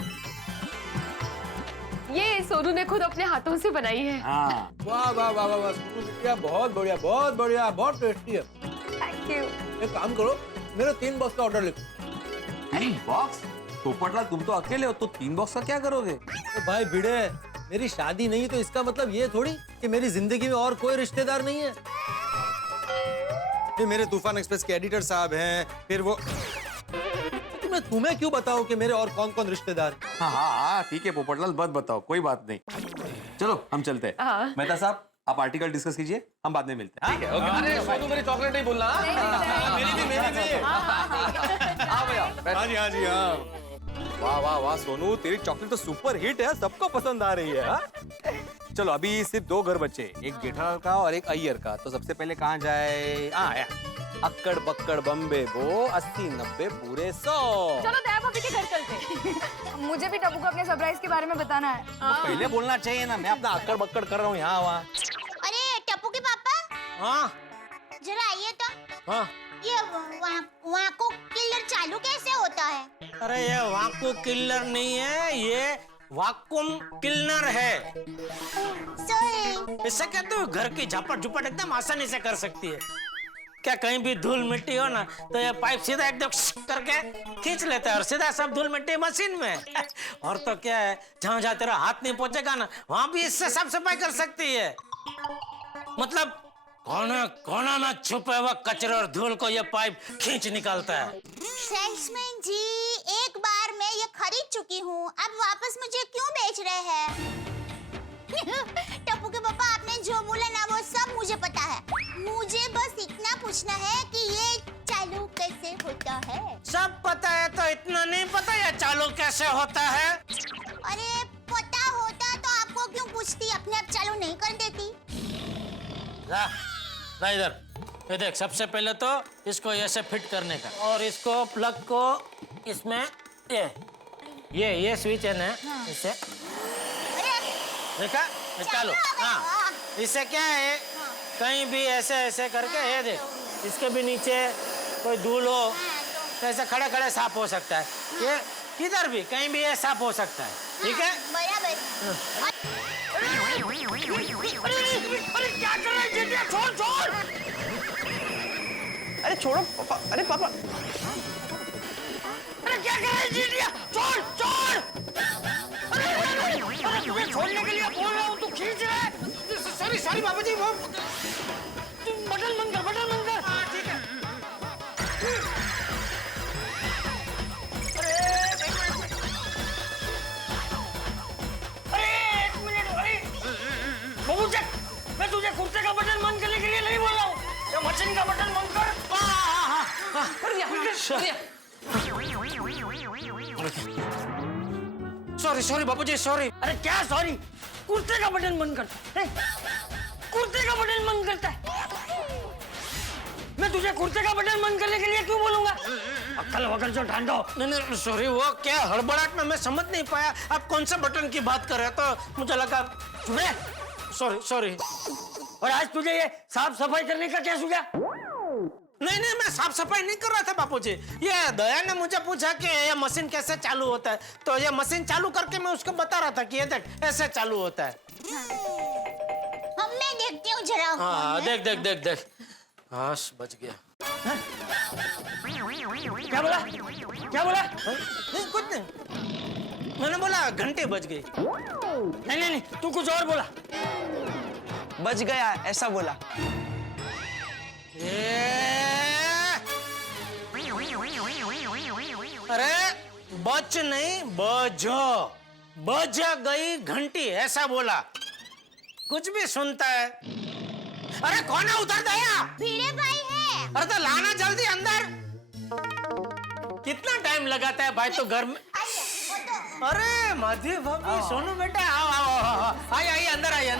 ये सोनू ने खुद अपने हाथों से बनाई है। हाँ वाह वाह वाह वाह, बहुत बढ़िया, बहुत बढ़िया, बहुत टेस्टी है। Thank you. एक काम करो, मेरे 3 बॉक्स का ऑर्डर लिखो। 3 बॉक्स? पोपटलाल तुम तो अकेले हो, तो 3 बॉक्स का क्या करोगे? तो भाई भिड़े, मेरी शादी नहीं तो इसका मतलब ये थोड़ी कि मेरी जिंदगी में और कोई रिश्तेदार नहीं है। फिर मेरे तूफान एक्सप्रेस के एडिटर साहब हैं, फिर वो तो मैं तुम्हें क्यों बताऊं कि मेरे और कौन कौन रिश्तेदार? हाँ ठीक है पोपटलाल, बस बताओ, कोई बात नहीं। चलो हम चलते हैं। मेहता साहब आप आर्टिकल डिस्कस कीजिए, हम बाद में मिलते हैं। ठीक है, ओके। अरे सोनू मेरी चॉकलेट नहीं भूलना। मेरी भी। हाँ भैया, हाँ जी हाँ। वाह वाह वाह सोनू, तेरी चॉकलेट तो सुपर हिट है, सबको पसंद आ रही है। हाँ? चलो अभी सिर्फ 2 घर बचे, एक जेठालाल का और एक अय्यर का। तो सबसे पहले कहाँ जाए? आया अक्कड़ बक्कड़ बम्बे बो 80-90 पूरे 100। चलो दया भाभी के घर चलते। मुझे भी टप्पू को अपने सरप्राइज के बारे में बताना है। पहले बोलना चाहिए ना, मैं अपना अक्कड़ बक्कड़ कर रहा हूँ यहाँ वहाँ। अरे टप्पू के पापा, हाँ जरा आइए तो। हाँ। ये वाको किलर चालू कैसे होता है? अरे ये वाकू किलर नहीं है, ये वाकुम किलनर है। सॉरी। इससे क्या तू घर की झापट झुपट एकदम आसानी से कर सकती है। क्या कहीं भी धूल मिट्टी हो ना तो ये पाइप सीधा एकदम करके खींच लेता है और सीधा सब धूल मिट्टी मशीन में। और तो क्या है, जहाँ जहाँ तेरा हाथ नहीं पहुंचेगा ना वहां भी इससे साफ सफाई कर सकती है। मतलब कोना कोना में छुपे हुए कचरे और धूल को ये पाइप खींच निकालता है। सेल्समैन जी, एक बार मैं ये खरीद चुकी हूँ, अब वापस मुझे क्यों बेच रहे हैं? टप्पू के पापा, आपने जो बोला ना वो सब मुझे पता है। मुझे बस इतना पूछना है कि ये चालू कैसे होता है? सब पता है तो इतना नहीं पता ये चालू कैसे होता है? अरे पता होता तो आपको क्यों पूछती, अपने आप चालू नहीं कर देती? ला इधर, ये देख, सबसे पहले तो इसको ऐसे फिट करने का, और इसको प्लग को इसमें ये स्विच है ना, इससे देखा चालू। हाँ, इससे क्या है, कहीं भी ऐसे ऐसे करके ये देख, इसके भी नीचे कोई धूल हो तो ऐसे खड़े खड़े साफ हो सकता है। ये किधर भी कहीं भी ये साफ हो सकता है, ठीक है? बराबर। अरे क्या कर रहा है जेठिया? छोड़। अरे छोड़ो पापा, अरे पापा। अरे क्या कर रहा है जेठिया? छोड़। अरे तुम्हें छोड़ने के लिए बोल रहा हूँ, तू खींच रहा है। सॉरी बाबा जी, वो तुम बटन बंद कर। हाँ ठीक है। अरे एक मिनट। बाबू जी, मैं तुझे कुर्ते का बटन बंद करने के लिए नहीं बोल रहा हूँ, ये मशीन का बटन बंद कर। सॉरी बाबू जी, सॉरी। अरे क्या सॉरी? कुर्ते का बटन बंद कर। कुर्ते का बटन बंद करता है? मैं तुझे कुर्ते का बटन बंद करने के लिए क्यों बोलूंगा? अक्ल वगैरह जो ढांडो। नहीं सॉरी, वो क्या हड़बड़ाहट में मैं समझ नहीं पाया आप कौन सा बटन की बात कर रहे हो, तो मुझे लगा सॉरी। और आज तुझे ये साफ सफाई करने का क्या सूझा? नहीं, मैं साफ सफाई नहीं कर रहा था बापूजी। ये दया ने मुझे पूछा कि ये मशीन कैसे चालू होता है, तो ये मशीन चालू करके मैं उसको बता रहा था कि ये देख ऐसे चालू होता है। मैं देखती हूँ जरा। हाँ देख। हाश बच गया। क्या बोला? नहीं कुछ नहीं, मैंने बोला घंटे बज गई। नहीं, तू कुछ और बोला। बच गया ऐसा बोला। अरे बच नहीं, बज गई घंटी ऐसा बोला। कुछ भी सुनता है। अरे कौन है? उतर दया। भिड़े भाई है। अरे तो लाना जल्दी अंदर। कितना टाइम लगाता है भाई तो घर में? अरे माधवी भाभी, सोनू बेटा, आओ। आइए अंदर आइए।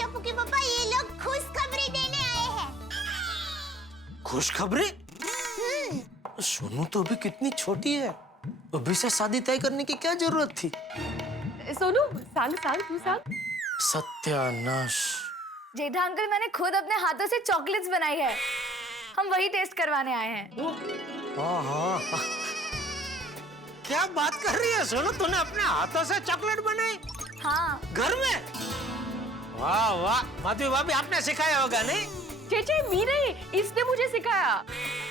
टप्पू के पापा, ये लोग खुशखबरी देने आए हैं। खुशखबरी? सोनू तो अभी कितनी छोटी है, अभी से शादी तय करने की क्या जरूरत थी? सोनू सांग तू सांग। सत्यानाश। जेठा अंकल, मैंने खुद अपने हाथों से चॉकलेट्स बनाई है, हम वही टेस्ट करवाने आए हैं। हाँ। क्या बात कर रही है सोनू, तूने अपने हाथों से चॉकलेट बनाई? हाँ। घर में? वाह माधवी भाभी, आपने सिखाया होगा नहीं? चेचे मी नहीं, इसने मुझे सिखाया।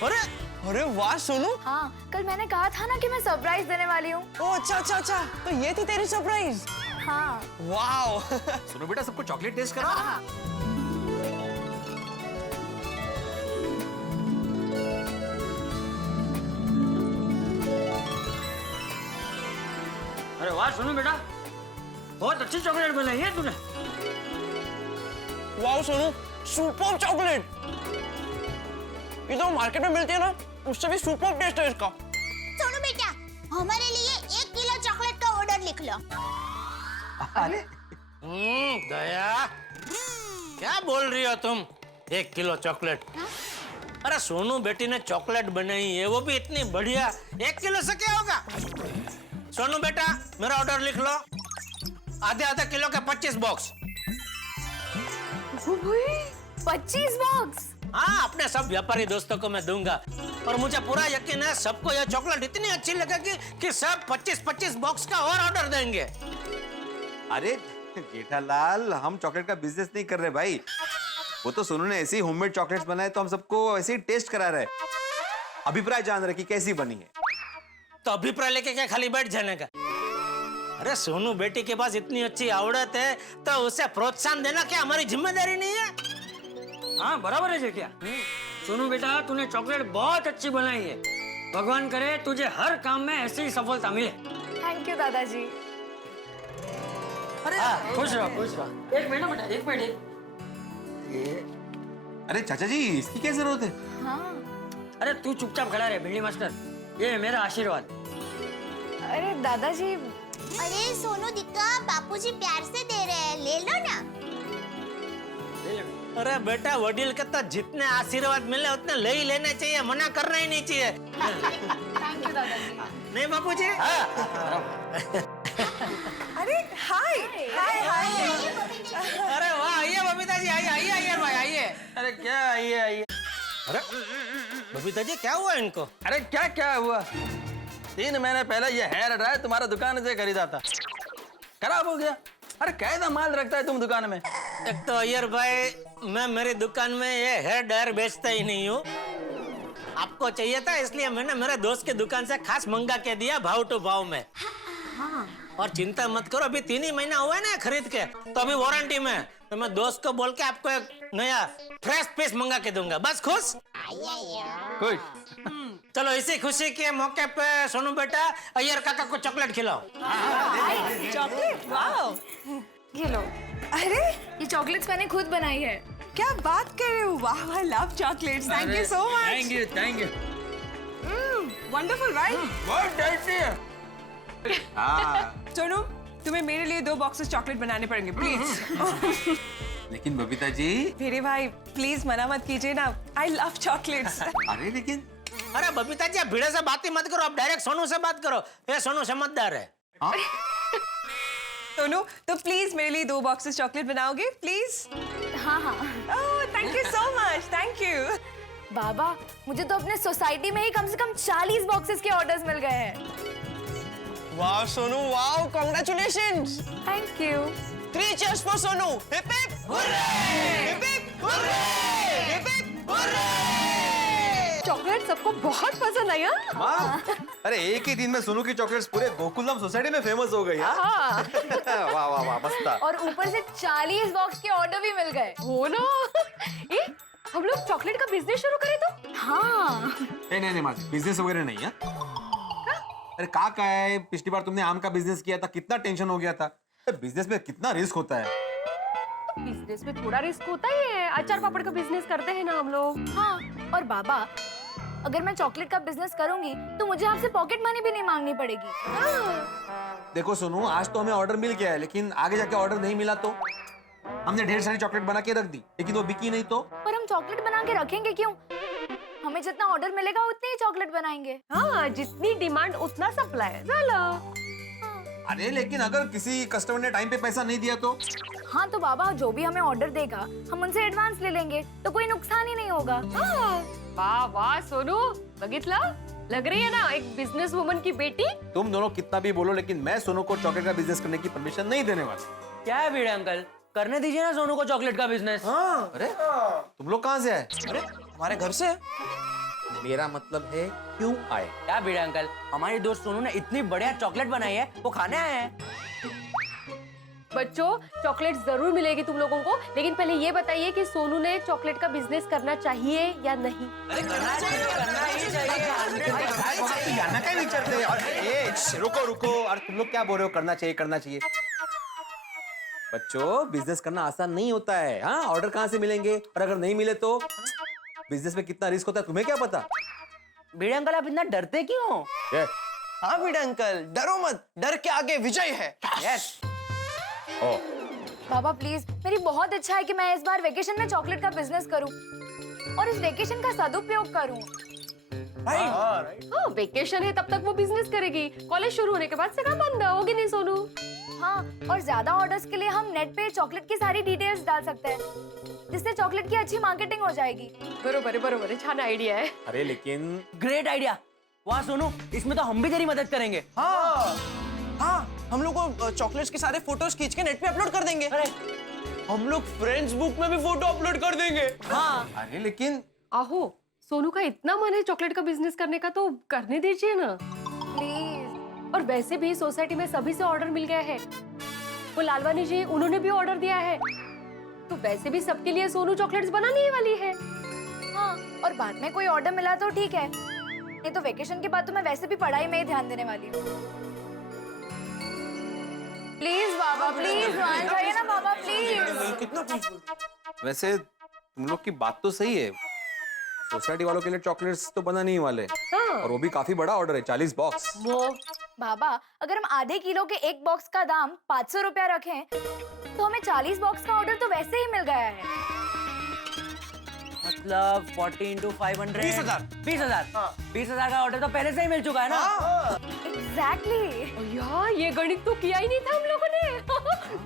अरे अरे वाह सोनू। हाँ, कल मैंने कहा था ना कि मैं सरप्राइज देने वाली हूँ। ओ अच्छा अच्छा अच्छा, तो ये थी तेरी सरप्राइज। हाँ। वाओ। सुनो बेटा, सबको चॉकलेट टेस्ट करा। हाँ। अरे वाह सोनू बेटा, बहुत अच्छी चॉकलेट बनाई है तूने। Wow Sonu, super chocolate. ये तो मार्केट में मिलती है ना, उससे भी सुपर टेस्ट है इसका। सोनू बेटा, हमारे लिए 1 किलो चॉकलेट का ऑर्डर लिख लो। अरे दया, क्या बोल रही हो तुम? 1 किलो चॉकलेट? अरे सोनू बेटी ने चॉकलेट बनाई है, वो भी इतनी बढ़िया, 1 किलो से क्या होगा? सोनू बेटा, मेरा ऑर्डर लिख लो। आधे आधे किलो के 25 बॉक्स। 25 बॉक्स? हाँ, अपने सब व्यापारी दोस्तों को मैं दूंगा और मुझे पूरा यकीन है सबको यह चॉकलेट इतनी अच्छी लगेगी कि सब 25-25 बॉक्स का और ऑर्डर देंगे। अरे जेठालाल, हम चॉकलेट का बिजनेस नहीं कर रहे भाई। वो तो सोनू ने ऐसे ही होममेड चॉकलेट्स बनाए तो हम सबको ऐसे ही टेस्ट करा रहे, अभिप्राय जान रहे कि कैसी बनी है। तो अभिप्राय लेके क्या खाली बैठ जाने का? अरे सोनू बेटी के पास इतनी अच्छी आवड़त है तो उसे प्रोत्साहन देना क्या हमारी जिम्मेदारी नहीं है? हाँ बराबर है जेठिया। सोनू बेटा, तूने चॉकलेट बहुत अच्छी बनाई है। भगवान करे तुझे हर काम में ऐसी ही सफलता मिले। थैंक यू दादाजी। अरे खुश रहो खुश रहो। एक मिनट बेटा, एक मिनट। अरे चाचा जी, इसकी क्या जरूरत है? हाँ। अरे तू चुपचाप खड़ा रहे भिंडी मास्टर, ये मेरा आशीर्वाद। अरे दादाजी। अरे सोनू दिक्का, बापूजी प्यार से दे रहे हैं, ले लो ना। अरे बेटा, वडील के तो जितने आशीर्वाद मिले उतने ले ही लेने चाहिए, मना करना ही नहीं चाहिए। थैंक यू दादाजी। नहीं बापूजी? अरे हाय हाय हाय। अरे वाह, आइए बबीता जी, आइए आइए आइए भाई आइए। अरे क्या आइए आइए। अरे बबीता जी, क्या हुआ इनको? अरे क्या क्या हुआ? 3 महीने पहले ये हेयर ड्रायर तुम्हारा दुकान से खरीदा था, खराब हो गया। अरे कैसा माल रखता है तुम दुकान में? एक तो अय्यर भाई, मैं मेरी दुकान में ये हेयर ड्रायर बेचता ही नहीं हूँ। आपको चाहिए था इसलिए मैंने मेरे दोस्त के दुकान से खास मंगा के दिया, भाव टू भाव में। हाँ। और चिंता मत करो, अभी 3 ही महीना हुआ है ना खरीद के, तो अभी वारंटी में। तो मैं दोस्त को बोल के आपको एक नया फ्रेश पीस मंगा के दूंगा। बस खुश? खुश। चलो, इसी खुशी के मौके पे सोनू बेटा, अय्यर काका को चॉकलेट खिलाओ। चॉकलेट? वाओ। ये लो। अरे ये चॉकलेट्स मैंने खुद बनाई है। क्या बात कर रहे हो? वाह, I love chocolates. Thank you so much. Thank you thank you. Wonderful right? बहुत टेस्टी है। सोनू, तुम्हें मेरे लिए 2 बॉक्सेस चॉकलेट बनाने पड़ेंगे प्लीज। लेकिन बबीता जी। मेरे भाई प्लीज मना मत कीजिए ना, आई लव चॉकलेट्स। अरे लेकिन। अरे बबीता जी, आप भिड़े से बात ही मत करो, आप डायरेक्ट सोनू से बात करो। ये सोनू समझदार है। सोनू, तो प्लीज मेरे लिए 2 बॉक्सेस चॉकलेट बनाओगे प्लीज? हाँ हाँ। Oh thank you so much, thank you. बाबा, मुझे तो अपने सोसाइटी में ही कम से कम 40 बॉक्सेस के ऑर्डर्स मिल गए हैं। वाह सोनू, वाह, congratulations. Thank you. 3 cheers for Sonu. Hip hip hurray! Hip hip hurray! Hip hip hurray! Chocolate सबको बहुत पसंद आई। हाँ? अरे एक ही दिन में सोनू की चॉकलेट्स पूरे गोकुलधाम सोसाइटी में फेमस हो गई। वाह वाह वाह, मस्त। और ऊपर से 40 बॉक्स के ऑर्डर भी मिल गए। हो ना? हम लोग चॉकलेट का बिजनेस शुरू करें तो? हाँ। नहीं माजी, बिजनेस वगैरह नहीं है। अरे का है, पिछली बार तुमने आम का बिजनेस किया था, कितना टेंशन हो गया था। बिजनेस में कितना रिस्क होता है। बिजनेस में थोड़ा रिस्क होता ही है, अचार पापड़ का बिजनेस करते हैं ना हम लोग। हाँ, और बाबा, अगर मैं चॉकलेट का बिजनेस करूंगी तो मुझे आपसे पॉकेट मनी भी नहीं मांगनी पड़ेगी। देखो सोनू, आज तो हमें ऑर्डर मिल गया है, लेकिन आगे जाके ऑर्डर नहीं मिला तो हमने ढेर सारी चॉकलेट बना के रख दी, लेकिन वो बिकी नहीं तो। पर हम चॉकलेट बना के रखेंगे क्यों? हमें जितना ऑर्डर मिलेगा उतनी ही चॉकलेट बनाएंगे। हाँ, जितनी डिमांड उतना सप्लाई। चलो। अरे लेकिन अगर किसी कस्टमर ने टाइम पे पैसा नहीं दिया तो? हाँ तो बाबा, जो भी हमें ऑर्डर देगा हम उनसे एडवांस ले लेंगे, तो कोई नुकसान ही नहीं होगा। वाह वाह सोनू, बघितला? लग रही है ना एक बिजनेस वुमन की बेटी। तुम दोनों कितना भी बोलो, लेकिन मैं सोनू को चॉकलेट का बिजनेस करने की परमिशन नहीं देने वाला। क्या है भिड़े अंकल, करने दीजिए ना सोनू को चॉकलेट का बिजनेस। हाँ। अरे तुम लोग कहाँ से आए? अरे हमारे घर से। मेरा मतलब है क्यों आए? क्या भिड़े अंकल, हमारी दोस्त सोनू ने इतनी बढ़िया चॉकलेट बनाई है, वो खाने आए हैं। बच्चों, चॉकलेट जरूर मिलेगी तुम लोगों को, लेकिन पहले ये बताइए कि सोनू ने चॉकलेट का बिजनेस करना चाहिए या नहीं। जाना क्या विचारते हैं? और रुको रुको, और तुम लोग क्या बोल रहे हो? करना चाहिए करना चाहिए। बच्चों, बिजनेस करना आसान नहीं होता है। हाँ, ऑर्डर कहाँ से मिलेंगे, और अगर नहीं मिले तो बिजनेस में कितना रिस्क होता है तुम्हें क्या पता? भिड़े अंकल, आप इतना डरते क्यों हो? हाँ भिड़े अंकल, डरो मत, डर के आगे विजय है। यस। बाबा प्लीज, मेरी बहुत इच्छा है कि मैं इस बार वेकेशन में चॉकलेट का बिजनेस करूं और इस वेकेशन का सदुपयोग करूं। हाँ, वेकेशन है तब तक वो बिजनेस करेगी, कॉलेज शुरू होने के बाद से काम बंद होगी नहीं सोनू। हाँ, और ज्यादा ऑर्डर्स के लिए हम नेट पे चॉकलेट की सारी डिटेल्स डाल सकते हैं, जिससे चॉकलेट की अच्छी मार्केटिंग हो जाएगी। बरोबर है, छान आइडिया है। अरे लेकिन ग्रेट आइडिया। वाह सोनू, इसमें तो हम भी तेरी मदद करेंगे। हाँ, हम लोग को चॉकलेट्स के सारे फोटोज खींच के नेट पे अपलोड कर देंगे। अरे हम लोग फ्रेंड्स बुक में भी फोटो अपलोड कर देंगे। हाँ। अरे लेकिन आहो, सोनू का इतना मन है चॉकलेट का बिजनेस करने का, तो करने दीजिए ना प्लीज। और वैसे भी सोसाइटी में सभी से ऑर्डर मिल गया है। वो लालवानी जी, उन्होंने भी ऑर्डर दिया है, तो वैसे भी सबके लिए सोनू चॉकलेट्स बनाने ही वाली है। हाँ, और बाद में कोई ऑर्डर मिला तो ठीक है, नहीं तो वेकेशन के बाद तो मैं वैसे भी पढ़ाई में ही ध्यान देने वाली हूँ। प्लीज बाबा, प्लीज मान जाइए ना बाबा, प्लीज। कितना वैसे तुम लोग की बात तो सही है, सोसाइटी वालों के लिए चॉकलेट्स तो बना नहीं वाले। हाँ। और वो भी काफी बड़ा ऑर्डर है, 40 बॉक्स। वो बाबा, अगर हम आधे किलो के एक बॉक्स का दाम 500 रुपया रखें, तो हमें 40 बॉक्स का ऑर्डर तो वैसे ही मिल गया है। मतलब 40 into 500 20,000। 20,000। 20,000 का ऑर्डर तो पहले से ही मिल चुका है ना। एग्जैक्टली। यार, ये गणित तो किया ही नहीं था हम लोगों ने।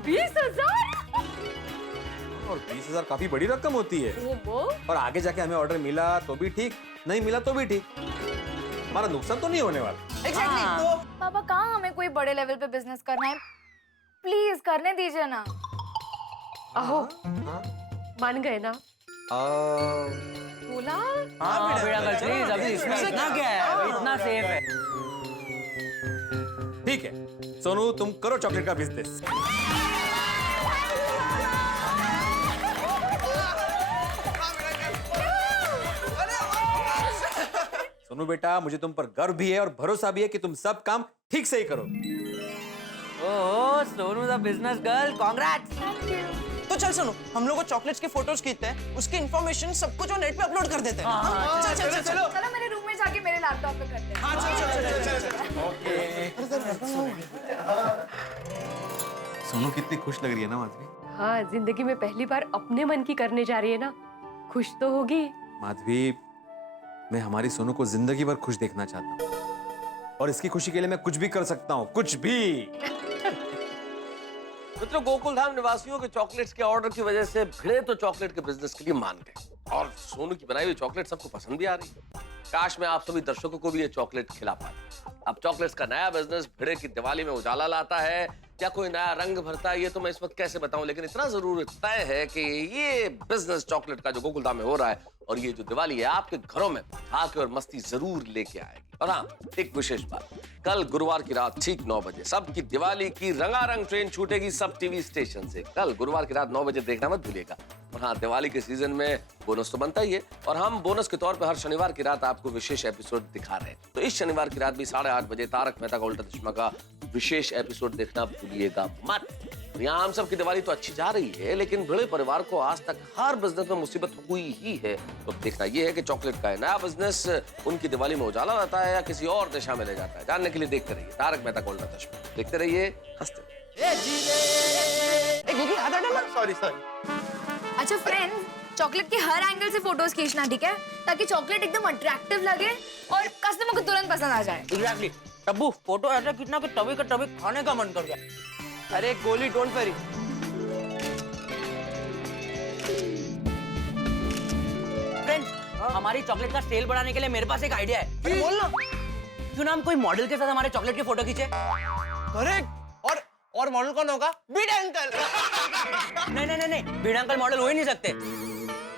20,000। और 20,000 काफी बड़ी रकम होती है। और आगे जाके हमें ऑर्डर मिला तो भी ठीक, नहीं मिला तो भी ठीक, हमारा नुकसान तो नहीं होने वाला। एग्जैक्टली। तो बाबा, कहाँ हमें कोई बड़े लेवल पे बिजनेस करना है, प्लीज करने दीजिए ना। आहो, मान गए ना? बोला। हाँ भिड़े अंकल, प्लीज, अभी इसमें इतना क्या है, इतना सेफ है। ठीक है सोनू, तुम करो चॉकलेट का बिजनेस। सोनू बेटा, मुझे तुम पर गर्व भी है और भरोसा भी है कि तुम सब काम ठीक से ही करो। Oh, Sonu the business girl, congrats. तो चल सुनो, हम लोग को चॉकलेट्स के फोटोज खींचते हैं, उसकी इन्फॉर्मेशन सब कुछ नेट पे अपलोड कर देते हैं। हाँ, चल चल चल चलो। चलो मेरे रूम में जाके मेरे लैपटॉप पे करते हैं। हाँ चल। सोनू कितनी खुश लग रही है ना माधवी? हाँ, जिंदगी में पहली बार अपने मन की करने जा रही है ना, खुश तो होगी। माधवी, मैं हमारी सोनू को जिंदगी भर खुश देखना चाहता हूँ, और इसकी खुशी के लिए मैं कुछ भी कर सकता हूँ, कुछ भी। मित्रों, गोकुलधाम निवासियों के चॉकलेट्स के ऑर्डर की वजह से भिड़े तो चॉकलेट के बिजनेस के लिए मान गए, और सोनू की बनाई हुई चॉकलेट सबको पसंद भी आ रही है। काश मैं आप सभी दर्शकों को भी ये चॉकलेट खिला पाता। अब चॉकलेट्स का नया बिजनेस भिड़े की दिवाली में उजाला लाता है या कोई नया रंग भरता है, ये तो मैं इस वक्त कैसे बताऊं, लेकिन इतना जरूर तय है कि ये बिजनेस चॉकलेट का जो गोकुलधाम में हो रहा है, और ये जो दिवाली है आपके घरों में आके और मस्ती जरूर लेके आएगी। और हाँ, एक विशेष बात, कल गुरुवार की रात ठीक 9 बजे सबकी दिवाली की रंगारंग ट्रेन छूटेगी सब टीवी स्टेशन से। कल गुरुवार की रात 9 बजे देखना मत भूलिएगा। और हाँ, दिवाली के सीजन में बोनस तो बनता ही है, और हम बोनस के तौर पर हर शनिवार की रात आपको विशेष एपिसोड दिखा रहे हैं। तो इस शनिवार की रात भी 8:30 बजे तारक मेहता का उल्टा चश्मा का विशेष एपिसोड देखना भूलिएगा मत। यहाँ हम सब की दिवाली तो अच्छी जा रही है, लेकिन भिड़े परिवार को आज तक हर बिजनेस में मुसीबत हुई ही है। तो देखना यह है कि चॉकलेट का नया बिजनेस उनकी दिवाली में उजाला लाता है या किसी और दिशा में ले जाता है। जानने के लिए देखते रहिए तारक मेहता का उल्टा चश्मा, देखते रहिए, हंसते सॉरी। अच्छा फ्रेंड्स, चॉकलेट के हर एंगल से फोटोज खींचना, ठीक है, ताकि चॉकलेट एकदम अट्रैक्टिव लगे और कस्टमर को तुरंत पसंद आ जाए। एग्जैक्टली। टब्बू, फोटो ऐसा खींचना कि तभी का तभी खाने का मन कर जाए। अरे गोली, डोंट वरी। फ्रेंड्स, हमारी चॉकलेट का सेल बढ़ाने के लिए मेरे पास एक आइडिया है। बोल ना। क्यों ना हम कोई मॉडल के साथ हमारे चॉकलेट की फोटो खींचे? करेक्ट। और मॉडल कौन होगा? भिड़े अंकल। नहीं, भिड़े अंकल मॉडल हो ही नहीं सकते।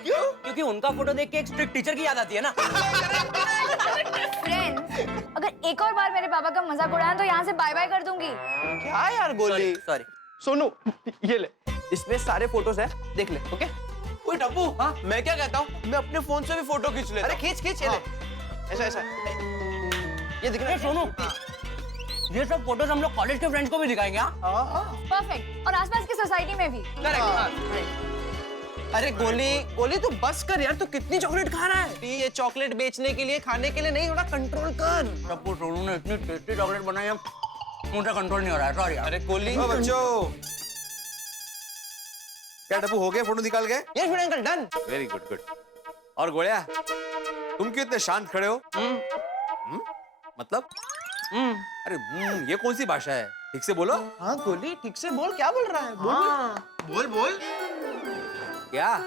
क्यों? क्योंकि उनका फोटो देख के एक स्ट्रिक्ट टीचर की याद आती है ना। फ्रेंड्स, अगर एक और बार मेरे पापा का मजाक उड़ाया तो यहाँ से बाय बाय कर दूंगी। क्या यार गोली? सॉरी सोनू, ये ले, इसमें सारे फोटोज हैं, देख ले। ओके? ओए टप्पू, हाँ मैं क्या कहता हूँ, मैं अपने फोन से भी फोटो खींच लेता हूँ। अरे खींच खींच, ये ले, ऐसा ऐसा, ये दिख रहा है? सोनू, ये सब फोटोज हम लोग कॉलेज के फ्रेंड्स को भी दिखाएंगे। परफेक्ट, और आसपास की सोसाइटी में भी। करेक्ट। अरे गोली तू बस कर यार, तू कितनी चॉकलेट खा रहा है? ये चॉकलेट बेचने के लिए, खाने के लिए नहीं, थोड़ा कंट्रोल कर। टप्पू सोनू ने इतनी टेस्टी चॉकलेट बनाई है, मुझे कंट्रोल नहीं हो रहा है, सॉरी। अरे गोली, बच्चों, क्या टप्पू हो गया फोटो निकाल गए? यस बड़े uncle, done. Very good good. और गोलिया, तुम क्यों इतने शांत खड़े हो? मतलब? अरे ये कौन सी भाषा है? ठीक से बोलो। हाँ गोली, ठीक से बोल, क्या बोल रहा है? बोल बोल। क्या?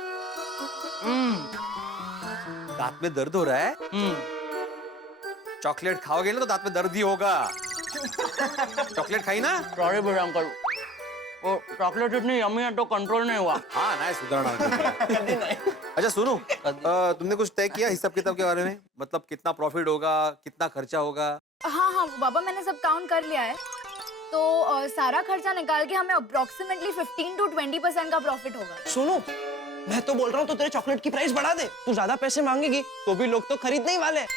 दांत में दर्द हो रहा है? चॉकलेट खाओगे ना तो दांत में दर्द ही होगा। चॉकलेट खाई ना? सॉरी बड़े अंकल, वो चॉकलेट इतनी यम्मी है तो कंट्रोल नहीं हुआ। हाँ ना, सुधरना। अच्छा सुनो, तुमने कुछ तय किया हिसाब किताब के बारे में? मतलब कितना प्रॉफिट होगा, कितना खर्चा होगा? हाँ बाबा, मैंने सब काउंट कर लिया है। तो सारा खर्चा निकाल के हमें अप्रोक्सीमेटली 15 to 20% का प्रॉफिट होगा। सुनो, मैं तो बोल रहा हूँ तो तेरे चॉकलेट की प्राइस बढ़ा दे। तू ज्यादा पैसे मांगेगी तो भी लोग तो खरीदने ही वाले हैं,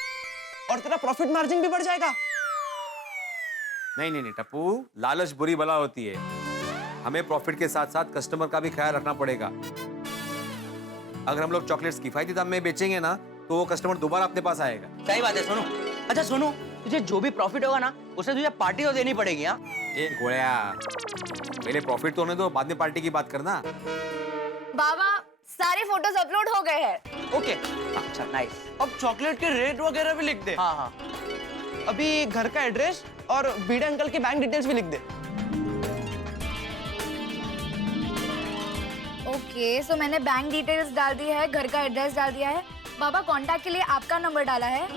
और तेरा प्रॉफिट मार्जिन भी बढ़ जाएगा। नहीं टप्पू, लालच बुरी बला होती है। हमें प्रॉफिट के साथ साथ कस्टमर का भी ख्याल रखना पड़ेगा। अगर हम लोग चॉकलेट्स किफायती दाम में बेचेंगे ना तो वो कस्टमर दोबारा अपने पास आएगा। सही बात है सोनू। अच्छा सोनू, तुझे जो भी प्रॉफिट होगा ना उसे तुझे पार्टी तो देनी पड़ेगी। हाँ गोया, पहले प्रॉफिट तो होने दो, बाद में पार्टी की बात करना। बाबा, सारे फोटोज अपलोड हो गए हैं। ओके, अच्छा नाइस। अब चॉकलेट के रेट वगैरह भी लिख दे। हाँ। अभी घर का एड्रेस और बीड़े अंकल की बैंक डिटेल्स भी लिख दे। ओके, सो मैंने बैंक डिटेल्स डाल दी है, घर का एड्रेस डाल दिया है। बाबा, कांटेक्ट के लिए आपका नंबर डाला है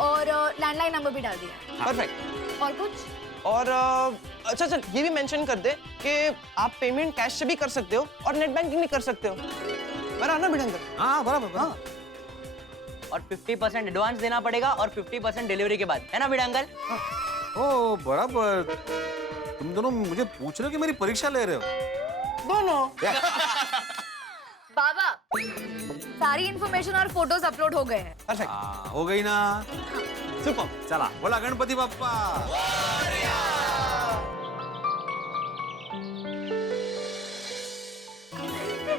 और लैंडलाइन नंबर भी डाल दिया है। परफेक्ट। और कुछ? और अच्छा चल, ये भी मेंशन कर दे कि आप पेमेंट कैश से भी कर सकते हो और नेट बैंकिंग भी कर सकते हो। बराबर ना बीड़े अंकल? हाँ बराबर। हाँ। और 50% एडवांस देना पड़ेगा और 50% डिलीवरी के बाद, है ना बीड़े अंकल? ओ बराबर। तुम दोनों मुझे पूछ रहे हो कि मेरी परीक्षा ले रहे हो? दोनों। बाबा, सारी इन्फॉर्मेशन और फोटोज अपलोड हो गए हैं। परफेक्ट। हो गई ना? सुपर। चला, बोला गणपति बप्पा।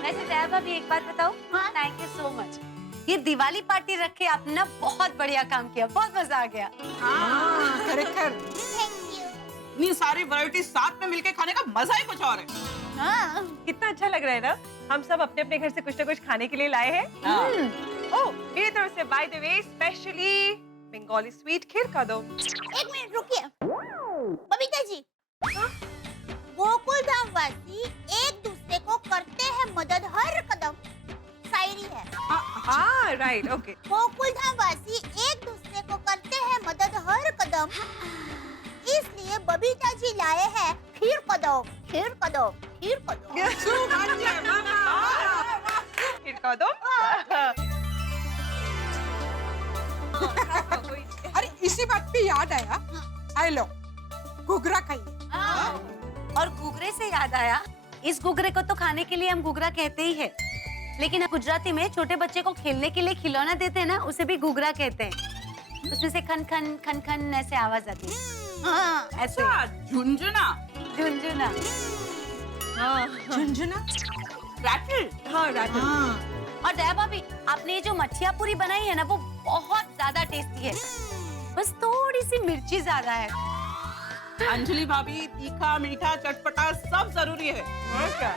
वैसे दया भाभी, एक बात बताओ? हाँ? Thank you so much. ये दिवाली पार्टी रख के आपने ना बहुत बढ़िया काम किया, बहुत मजा आ गया। हाँ, खरेखर। इतनी सारी वैरायटी साथ में मिलके खाने का मजा ही कुछ और है। हाँ, कितना अच्छा लग रहा है ना। हम सब अपने अपने घर से कुछ ना कुछ खाने के लिए लाए हैं। ओह, मेरी तरफ से by the way specially Bengali sweet खीर का दो। एक मिनट रुकिए, बबीता जी। गोकुल धाम वासी एक दूसरे को करते हैं मदद हर कदम, शायरी है। हाँ राइट, ओके। गोकुल धाम वासी एक दूसरे को करते हैं मदद हर कदम, इसलिए बबीता जी लाए हैं खीर कदम, खीर कदम, खीर कदम। खीर का दो। अरे इसी बात पे याद आया, आई लो घुघरा खाइए। और घुघरे से याद आया, इस घुघरे को तो खाने के लिए हम घुघरा कहते ही है, लेकिन गुजराती में छोटे बच्चे को खेलने के लिए खिलौना देते हैं ना, उसे भी घुघरा कहते हैं। उसमें से खन खन खन खन ऐसे आवाज आती है। हाँ, ऐसे। झुंझुना। झुंझुना। हाँ, झुंझुना। रैटल। हाँ रैटल। और दया भाभी, आपने ये जो मच्छिया पूरी बनाई है ना, वो बहुत ज्यादा टेस्टी है, बस थोड़ी सी मिर्ची ज्यादा है। अंजलि भाभी, तीखा मीठा चटपटा सब जरूरी है। क्या?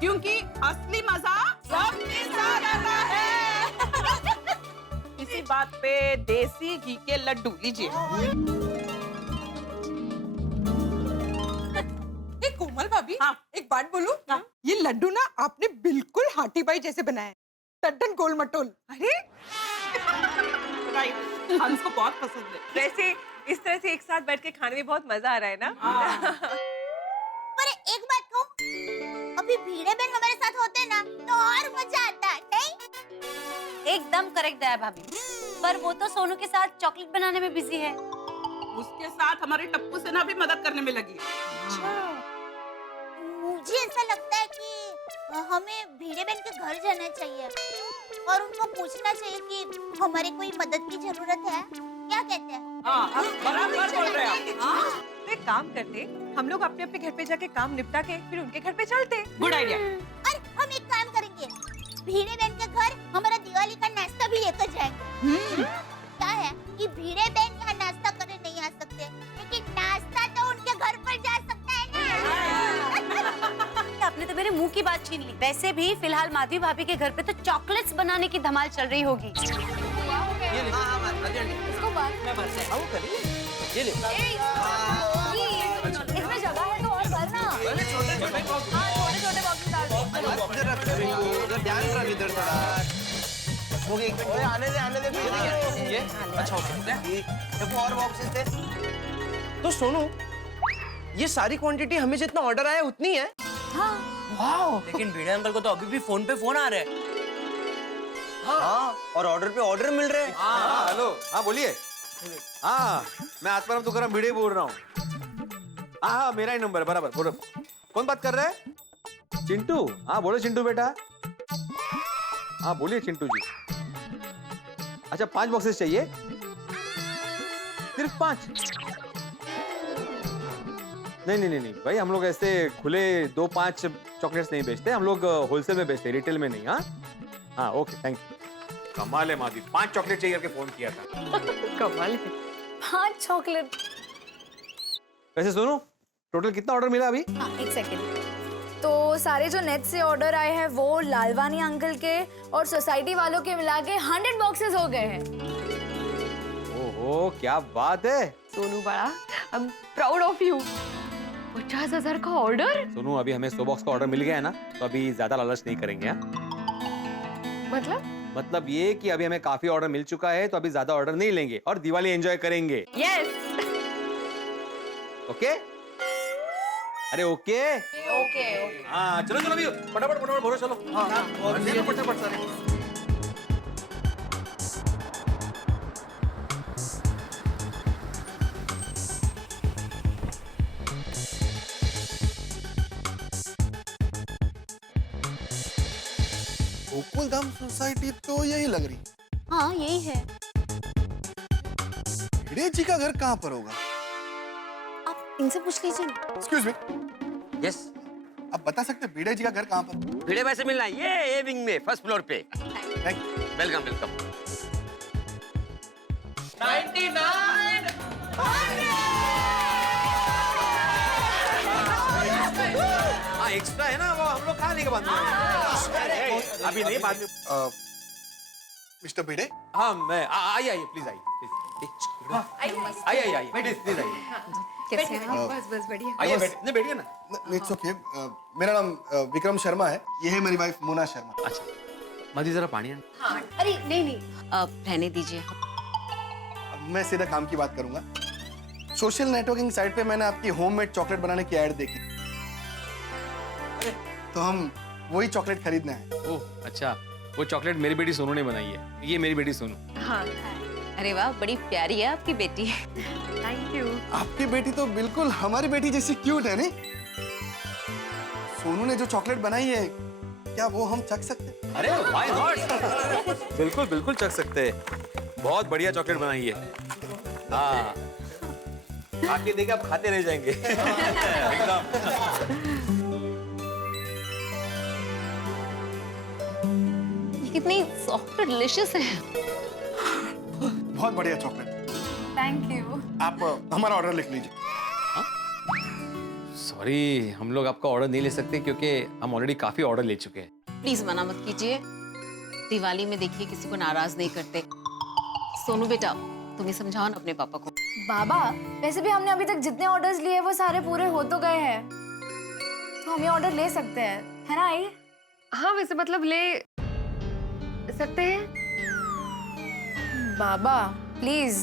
क्योंकि असली मजा सबके साथ आता है। इसी बात पे देसी घी के लड्डू लीजिए। कोमल भाभी, हाँ? एक बात बोलूं? हाँ? ये लड्डू ना आपने बिल्कुल हाथी बाई जैसे बनाए, टड्डन गोल मटोल। अरे राइट, हंस को बहुत पसंद है। वैसे इस तरह से एक साथ बैठ के खाने में बहुत मजा आ रहा है ना। पर एक बात कहूं, अभी भीड़े बहन हमारे साथ होते ना ना तो और मजा आता, नहीं? एकदम करेक्ट दया भाभी, पर वो तो सोनू के साथ चॉकलेट बनाने में बिजी है। उसके साथ हमारे टप्पू सेना भी मदद करने में लगी है। मुझे ऐसा लगता है कि हमें भिड़े बहन के घर जाना चाहिए और उनको पूछना चाहिए कि हमारे कोई मदद की जरूरत है, क्या कहते हैं? हाँ, बराबर बोल रहे हैं आप। तो एक काम करते, हम लोग अपने अपने घर पे जाके काम निपटा के फिर उनके घर पे चलते। Good idea. अरे हम एक काम करेंगे, भिड़े बहन के घर हमारा दिवाली का नाश्ता भी लेकर जाएंगे। क्या है कि भिड़े बहन यहाँ नाश्ता करने नहीं आ सकते, लेकिन नाश्ता तो उनके घर पर जा सकता है ना। आपने तो मेरे मुंह की बात छीन ली। वैसे भी फिलहाल माधवी भाभी के घर पे तो चॉकलेट्स बनाने की धमाल चल रही होगी। ये ले। इसको बात मैं भरते हैं। आओ करिए। ये ले। इसमें जगह है तो और भरना। छोटे-छोटे बॉक्स। हाँ, छोटे-छोटे बॉक्स में डाल दो। इधर रख इधर ध्यान रख इधर थोड़ा। हो गई। ओए आने दे ये अच्छा ओके। देखो और बॉक्सेस थे। तो सोनू, ये सारी क्वांटिटी हमें जितना ऑर्डर आया उतनी है? हाँ। वाओ। लेकिन भिड़े अंकल को तो अभी भी फोन पे फोन आ रहे हैं। हाँ, और ऑर्डर पे ऑर्डर मिल रहे हैं। हाँ हेलो, हाँ बोलिए। हाँ मैं आत्माराम तुकाराम भिड़े बोल रहा हूँ। हाँ मेरा ही नंबर है, बराबर बोलो। कौन बात कर रहे हैं? चिंटू? हाँ बोलो चिंटू बेटा। हाँ बोलिए चिंटू जी। अच्छा 5 बॉक्सेस चाहिए? सिर्फ 5? नहीं भाई, हम लोग ऐसे खुले 2-5 चॉकलेट्स नहीं बेचते, हम लोग होलसेल में बेचते, रिटेल में नहीं। हाँ ओके थैंक यू। कमाल है माधवी, 5 चॉकलेट चाहिए करके फोन किया था। कमाल है। 5 चॉकलेट। वैसे सुनो, टोटल कितना ऑर्डर मिला अभी? हाँ, एक सेकंड। तो सारे जो नेट से ऑर्डर आए हैं वो लालवानी अंकल के और सोसाइटी वालों के मिला के 100 बॉक्सेस हो गए हैं। ओहो क्या बात है। सोनू बड़ा, I am proud of you. 50,000 का ऑर्डर? सुनो, अभी हमें 100 बॉक्स का ऑर्डर मिल गया है ना, तो अभी ज्यादा लालच नहीं करेंगे। मतलब ये कि अभी हमें काफी ऑर्डर मिल चुका है, तो अभी ज्यादा ऑर्डर नहीं लेंगे और दिवाली एंजॉय करेंगे। यस। ओके? अरे ओके? ओके। हाँ चलो अभी फटाफट भरो चलो। हाँ फटाफट सारे। गोकुलधाम सोसाइटी तो यही लग रही। हाँ यही है। भिड़े जी का घर कहाँ पर होगा? आप इनसे पूछ लीजिए। Excuse me. यस। आप बता सकते हैं भिड़े जी का घर कहाँ पर? भिड़े भाई से मिलना है, ये ए विंग में फर्स्ट फ्लोर पे। Thank you. Welcome welcome. 99। हाँ एक्स्ट्रा है ना, वो हम लोग खा लेंगे बाद में। अभी नहीं, बाद में। मिस्टर भिड़े। हाँ मैं आइए प्लीज आइए प्लीज आइए। कैसे हैं आप? बस बढ़िया। आइए बैठिए ना। It's okay. मेरा नाम विक्रम शर्मा है, ये है मेरी वाइफ मोना शर्मा। अच्छा मधी जरा पानी आना। हाँ। अरे नहीं रहने दीजिए। मैं सीधा काम की बात करूंगा। सोशल नेटवर्किंग साइट पे मैंने आपकी होममेड चॉकलेट बनाने की ऐड देखी, तो हम वही चॉकलेट खरीदना है। ओह अच्छा, वो चॉकलेट मेरी बेटी सोनू ने बनाई है। ये मेरी बेटी सोनू। हाँ। अरे वाह, बड़ी प्यारी है आपकी बेटी। Thank you. आपकी बेटी तो बिल्कुल हमारी बेटी जैसी क्यूट है नहीं? सोनू ने जो चॉकलेट बनाई है, क्या वो हम चख सकते हैं? अरे व्हाई नॉट। बिल्कुल चख सकते हैं। बहुत बढ़िया चॉकलेट बनाई है। हाँ आके देखिए, आप खाते रह जाएंगे। एकदम। ये कितनी सॉफ्ट और डिलीशियस है। बहुत बढ़िया चॉकलेट। Thank you. आप हमारा ऑर्डर लिख लीजिए। सॉरी, हम लोग आपका ऑर्डर नहीं ले सकते क्योंकि हम ऑलरेडी काफी ऑर्डर ले चुके हैं। प्लीज मना मत कीजिए। दिवाली में देखिए किसी को नाराज नहीं करते। सोनू बेटा, तुम ही समझाओ ना अपने पापा को। बाबा, वैसे भी हमने अभी तक जितने ऑर्डर्स लिए वो सारे पूरे हो तो गए हैं, तो हम ये ऑर्डर ले सकते हैं, है ना आई? हाँ वैसे मतलब ले सकते हैं। बाबा प्लीज,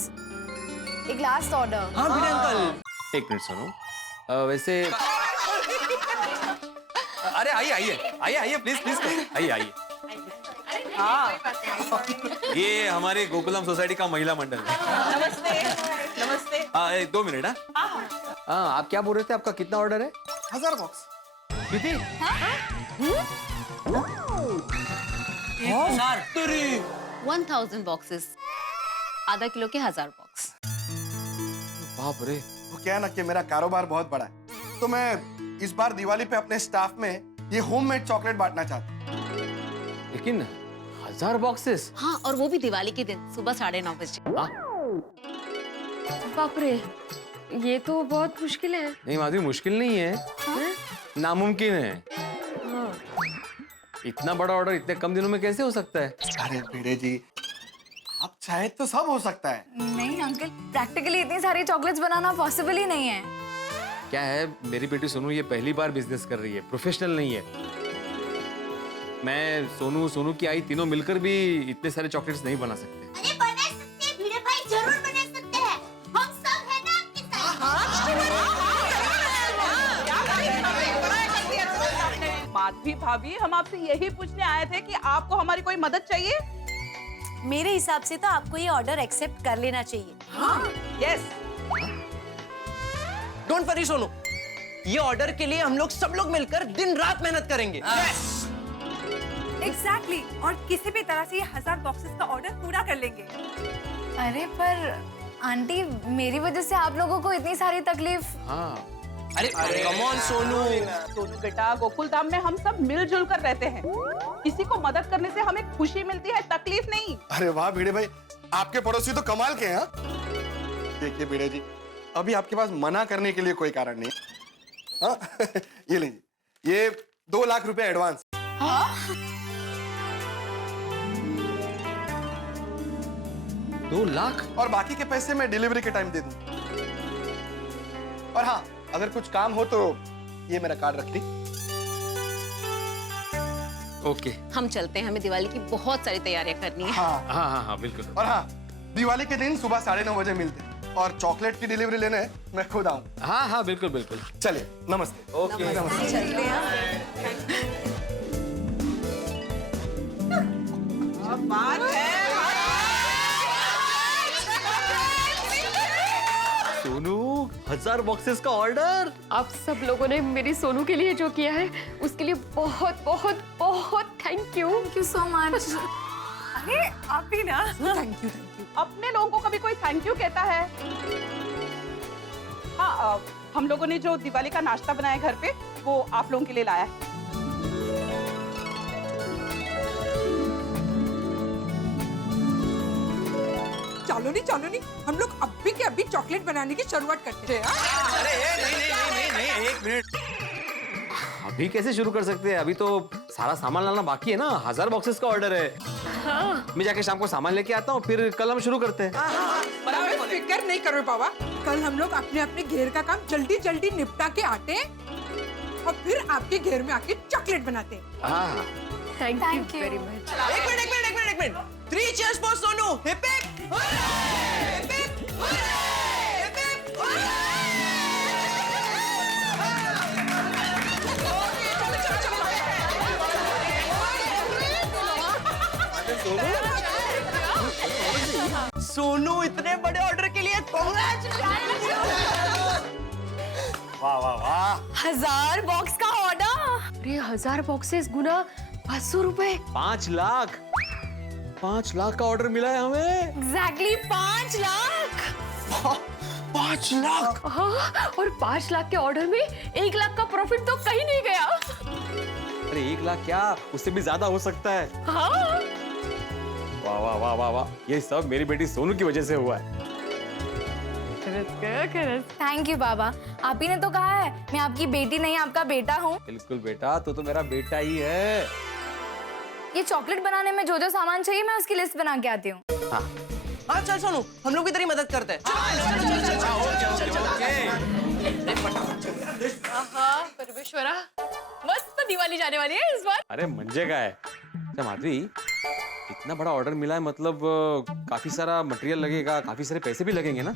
एक लास्ट ऑर्डर। हाँ भिड़े अंकल, एक मिनट सुनो। वैसे अरे आइए आइए आइए आइए प्लीज प्लीज आइए आइए। ये हमारे गोकुलम सोसाइटी का महिला मंडल है। नमस्ते नमस्ते। 2 मिनट। हाँ आप क्या बोल रहे थे, आपका कितना ऑर्डर है? 1000 बॉक्स। कितनी? 1000 बॉक्सेस, आधा किलो के 1000 बॉक्स। बाप रे। वो क्या है ना कि मेरा कारोबार बहुत बड़ा है, तो मैं इस बार दिवाली पे अपने स्टाफ में ये होममेड चॉकलेट बांटना चाहता हूँ। लेकिन 1000 बॉक्सेस? हाँ, और वो भी दिवाली के दिन सुबह 9:30 बजे। बाप रे, ये तो बहुत मुश्किल है। नहीं माधवी, मुश्किल नहीं है, नामुमकिन है। इतना बड़ा ऑर्डर इतने कम दिनों में कैसे हो सकता है? अरे भिड़े जी, आप चाहे तो सब हो सकता है। नहीं अंकल, प्रैक्टिकली इतनी सारी चॉकलेट्स बनाना पॉसिबल ही नहीं है। क्या है, मेरी बेटी सोनू ये पहली बार बिजनेस कर रही है, प्रोफेशनल नहीं है। मैं सोनू की आई तीनों मिलकर भी इतने सारे चॉकलेट्स नहीं बना सकते। अरे बना सकते हैं भिड़े भाई, जरूर बना सकते हैं। हम सब है ना आपके साथ। माधवी भाभी, हम आपसे यही पूछने आए थे कि आपको हमारी कोई मदद चाहिए? मेरे हिसाब से तो आपको ये ऑर्डर एक्सेप्ट कर लेना चाहिए। यस। डोंट वरी सोनू, ये ऑर्डर के लिए हम लोग सब लोग मिलकर दिन रात मेहनत करेंगे। एग्जैक्टली, और किसी भी तरह से ये 1000 बॉक्सेस का ऑर्डर पूरा कर लेंगे। अरे पर आंटी, मेरी वजह से आप लोगों को इतनी सारी तकलीफ। हाँ। अरे कम ऑन सोनू। सोनू बेटा, गोकुल धाम में हम सब मिलजुल कर रहते हैं। किसी को मदद करने से हमें खुशी मिलती है, तकलीफ नहीं। अरे वाह भिड़े भाई, आपके पड़ोसी तो कमाल के हैं। देखिए भिड़े जी, अभी आपके पास मना करने के लिए कोई कारण नहीं। हाँ? ये लीजिए, ये 2 लाख रुपए एडवांस। हाँ? 2 लाख? और बाकी के पैसे मैं डिलीवरी के टाइम दे दूं। और हाँ, अगर कुछ काम हो तो ये मेरा कार्ड रख ली। ओके। हम चलते हैं, हमें दिवाली की बहुत सारी तैयारियां करनी है। हाँ हाँ हाँ हाँ बिल्कुल। और हाँ, दिवाली के दिन सुबह 9:30 बजे मिलते हैं, और चॉकलेट की डिलीवरी लेने मैं खुद आऊँ। हाँ हाँ बिल्कुल बिल्कुल। चलिए, नमस्ते। ओके नमस्ते। चलते हैं। बात है। सोनू, 1000 बॉक्सेस का ऑर्डर। आप सब लोगों ने मेरी सोनू के लिए जो किया है, उसके लिए बहुत बहुत बहुत thank you. Thank you so much. अरे आप भी ना। Thank you. अपने लोगों को कभी कोई थैंक यू कहता है? हाँ, हम लोगों ने जो दिवाली का नाश्ता बनाया घर पे, वो आप लोगों के लिए लाया है। चलो नहीं, हम लोग अभी के अभी चॉकलेट बनाने की शुरुआत करते हैं। अरे नहीं, 1 मिनट। अभी कैसे शुरू कर सकते हैं? अभी तो सारा सामान लाना बाकी है ना। 1000 बॉक्सेस का ऑर्डर है। हाँ। मैं जाके शाम को सामान लेके आता हूँ, फिर कल हम शुरू करते हैं। बराबर, फिक्र नहीं करो बाबा, कल हम लोग अपने अपने घेर का काम जल्दी जल्दी निपटा के आते हैं और फिर आपके घेर में आके चॉकलेट बनाते हैं। Thank you very much. एक minute. 3 cheers for Sonu. Hip hip. Hip hip. Hip hip. Sonu, इतने बड़े ऑर्डर के लिए वाह वाह वाह। 1000 बॉक्स का ऑर्डर। अरे 1000 बॉक्सेस गुना 500 रुपए। 5 लाख। 5 लाख का ऑर्डर मिला है हमें। एग्जैक्टली 5 लाख। 5 लाख। हाँ, और 5 लाख के ऑर्डर में 1 लाख का प्रॉफिट तो कहीं नहीं गया। अरे 1 लाख क्या, उससे भी ज्यादा हो सकता है। हाँ। वाह वाह वाह वाह वाह, ये सब मेरी बेटी सोनू की वजह से हुआ है। थैंक यू बाबा, आप ही ने तो कहा है मैं आपकी बेटी नहीं आपका बेटा हूँ। बिल्कुल बेटा, तू तो मेरा बेटा ही है। ये चॉकलेट बनाने में जो जो सामान चाहिए मैं उसकी लिस्ट बना के आती हूँ। हाँ चल सोनू, हम लोग भी तेरी मदद करते हैं। परमेश्वरा, मस्त दिवाली जाने वाली है इस बार। अरे मंजे का है। अच्छा माधवी, इतना बड़ा ऑर्डर मिला है, मतलब काफी सारा मटेरियल लगेगा, काफी सारे पैसे भी लगेंगे ना,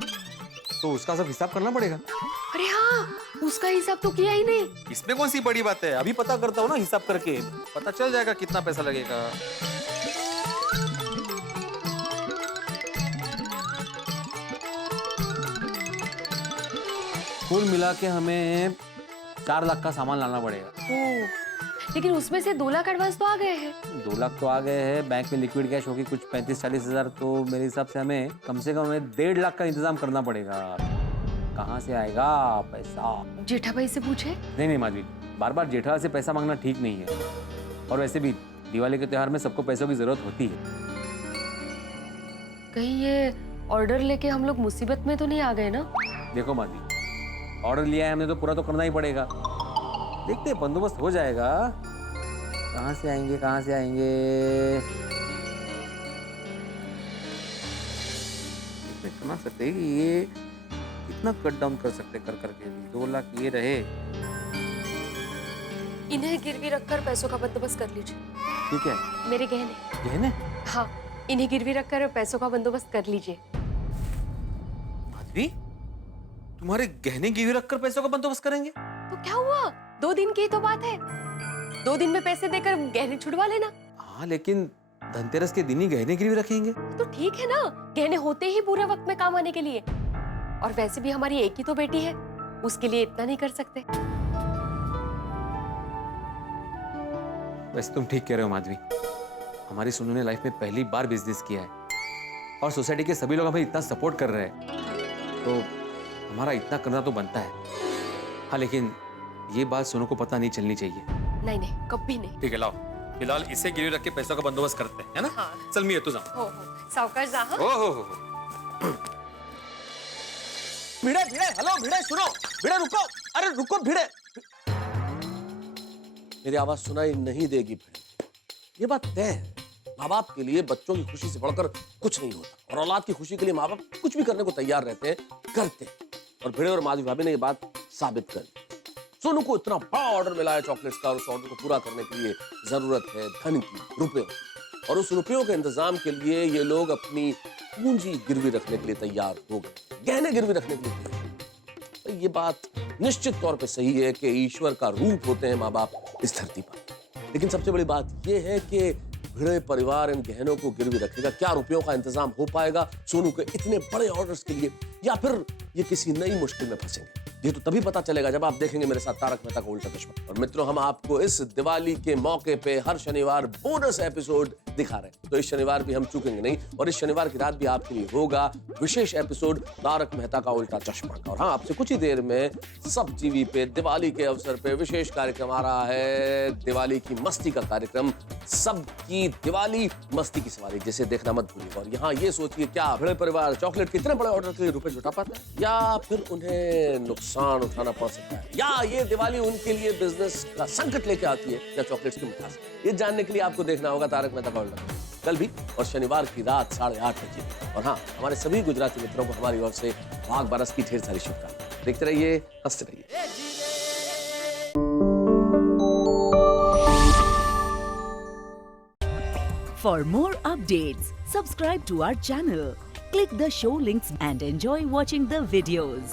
तो उसका सब हिसाब करना पड़ेगा। अरे हाँ, उसका हिसाब तो किया ही नहीं। इसमें कौन सी बड़ी बात है, अभी पता करता हूँ ना हिसाब करके, पता चल जाएगा कितना पैसा लगेगा। कुल मिला के हमें 4 लाख का सामान लाना पड़ेगा। लेकिन उसमें से 2 लाख एडवांस तो आ गए हैं। 2 लाख तो आ गए हैं, बैंक में लिक्विड कैश होगी कुछ 35-40 हजार, तो मेरे हिसाब से हमें कम से कम 1.5 लाख का इंतजाम करना पड़ेगा। कहाँ से आएगा पैसा? जेठा भाई से पूछे। नहीं माधवी, बार बार जेठा से पैसा मांगना ठीक नहीं है, और वैसे भी दिवाली के त्योहार में सबको पैसों की जरूरत होती है। कहीं ये ऑर्डर लेके हम लोग मुसीबत में तो नहीं आ गए ना? देखो माधवी, ऑर्डर लिया है हमने तो पूरा तो करना ही पड़ेगा। देखते हैं, बंदोबस्त हो जाएगा। कहाँ से आएंगे इतना सकते हैं कि ये कितना कट डाउन कर सकते कर करके 2 लाख ये रहे। इन्हें गिरवी रखकर पैसों का बंदोबस्त कर लीजिए। ठीक है। मेरे गहने। गहने? हाँ, इन्हें गिरवी रखकर पैसों का बंदोबस्त कर लीजिए। माधवी, तुम्हारे गहने गिरवी रखकर पैसों का बंदोबस्त करेंगे? तो क्या हुआ, 2 दिन की तो बात है। 2 दिन में पैसे देकर गहने छुड़वा लेना। हाँ, लेकिन धनतेरस के दिन ही गहने गिरवी रखेंगे तो ठीक है ना, गहने होते ही पूरे वक्त में काम आने के लिए। और वैसे भी हमारी एक ही तो बेटी है, उसके लिए इतना नहीं कर सकते। वैसे तुम ठीक कह रहे हो माधवी, हमारी सोनू ने लाइफ में पहली बार बिजनेस किया है, और सोसाइटी के सभी लोग हमें इतना सपोर्ट कर रहे हैं, तो हमारा इतना करना तो बनता है। हाँ, लेकिन ये बात सोनू को पता नहीं चलनी चाहिए। नहीं, कभी नहीं। ठीक है, लाओ फिलहाल इसे गिरवी रख के पैसों का बंदोबस्त करते हैं, है ना? हाँ। चल मिया, तू जा। हो सावकाश जा। हाँ? हो। भिड़े, हेलो भिड़े, सुनो, भिड़े रुको, अरे रुको भिड़े। मेरी आवाज सुनाई नहीं देगी भिड़े, ये बात तय है। माँ बाप के लिए बच्चों की खुशी से बढ़कर कुछ नहीं होता, और औलाद की खुशी के लिए माँ बाप कुछ भी करने को तैयार रहते हैं, करते हैं। और भिड़े और माधवी भाभी ने ये बात साबित कर दी। सोनू को इतना बड़ा ऑर्डर मिला है चॉकलेट्स का, और उस ऑर्डर को पूरा करने के लिए जरूरत है धन की, रुपयों, और उस रुपयों के इंतजाम के लिए ये लोग अपनी पूंजी गिरवी रखने के लिए तैयार हो गए, गहने गिरवी रखने के लिए तैयार। तो ये बात निश्चित तौर पे सही है कि ईश्वर का रूप होते हैं माँ बाप इस धरती पर। लेकिन सबसे बड़ी बात यह है कि भिड़े परिवार इन गहनों को गिरवी रखेगा, क्या रुपयों का इंतजाम हो पाएगा सोनू के इतने बड़े ऑर्डर्स के लिए, या फिर ये किसी नई मुश्किल में फंसेंगे? ये तो तभी पता चलेगा जब आप देखेंगे मेरे साथ तारक मेहता का उल्टा चश्मा। और मित्रों, हम आपको इस दिवाली के मौके पे हर शनिवार बोनस एपिसोड दिखा रहे हैं, तो इस शनिवार भी हम चूकेंगे नहीं, और इस शनिवार की रात भी आपके लिए होगा विशेष एपिसोड तारक मेहता का उल्टा चश्मा का। और हाँ, आपसे कुछ ही देर में सब टीवी पे दिवाली के अवसर पे विशेष कार्यक्रम आ रहा है, दिवाली की मस्ती का कार्यक्रम, सबकी दिवाली मस्ती की सवारी, जिसे देखना मत भूलिएगा। और यहाँ ये सोचिए, क्या भिड़े परिवार चॉकलेट के इतने बड़े ऑर्डर के लिए रुपए जुटा पाता है, या फिर उन्हें नुकसान उठाना पड़ सकता है, या ये दिवाली उनके लिए बिजनेस का संकट लेके आती है, या चॉकलेट्स की मिठास। ये जानने के लिए आपको देखना होगा तारक मेहता का उल्टा चश्मा, कल भी और शनिवार की रात 8:30 बजे। और हाँ, हमारे सभी गुजराती मित्रों को हमारी ओर से भाग बरस की ढेर सारी शुभकामनाएं। देखते रहिए, हंसते रहिए। For more updates, subscribe to our channel, click the show links and enjoy watching the videos.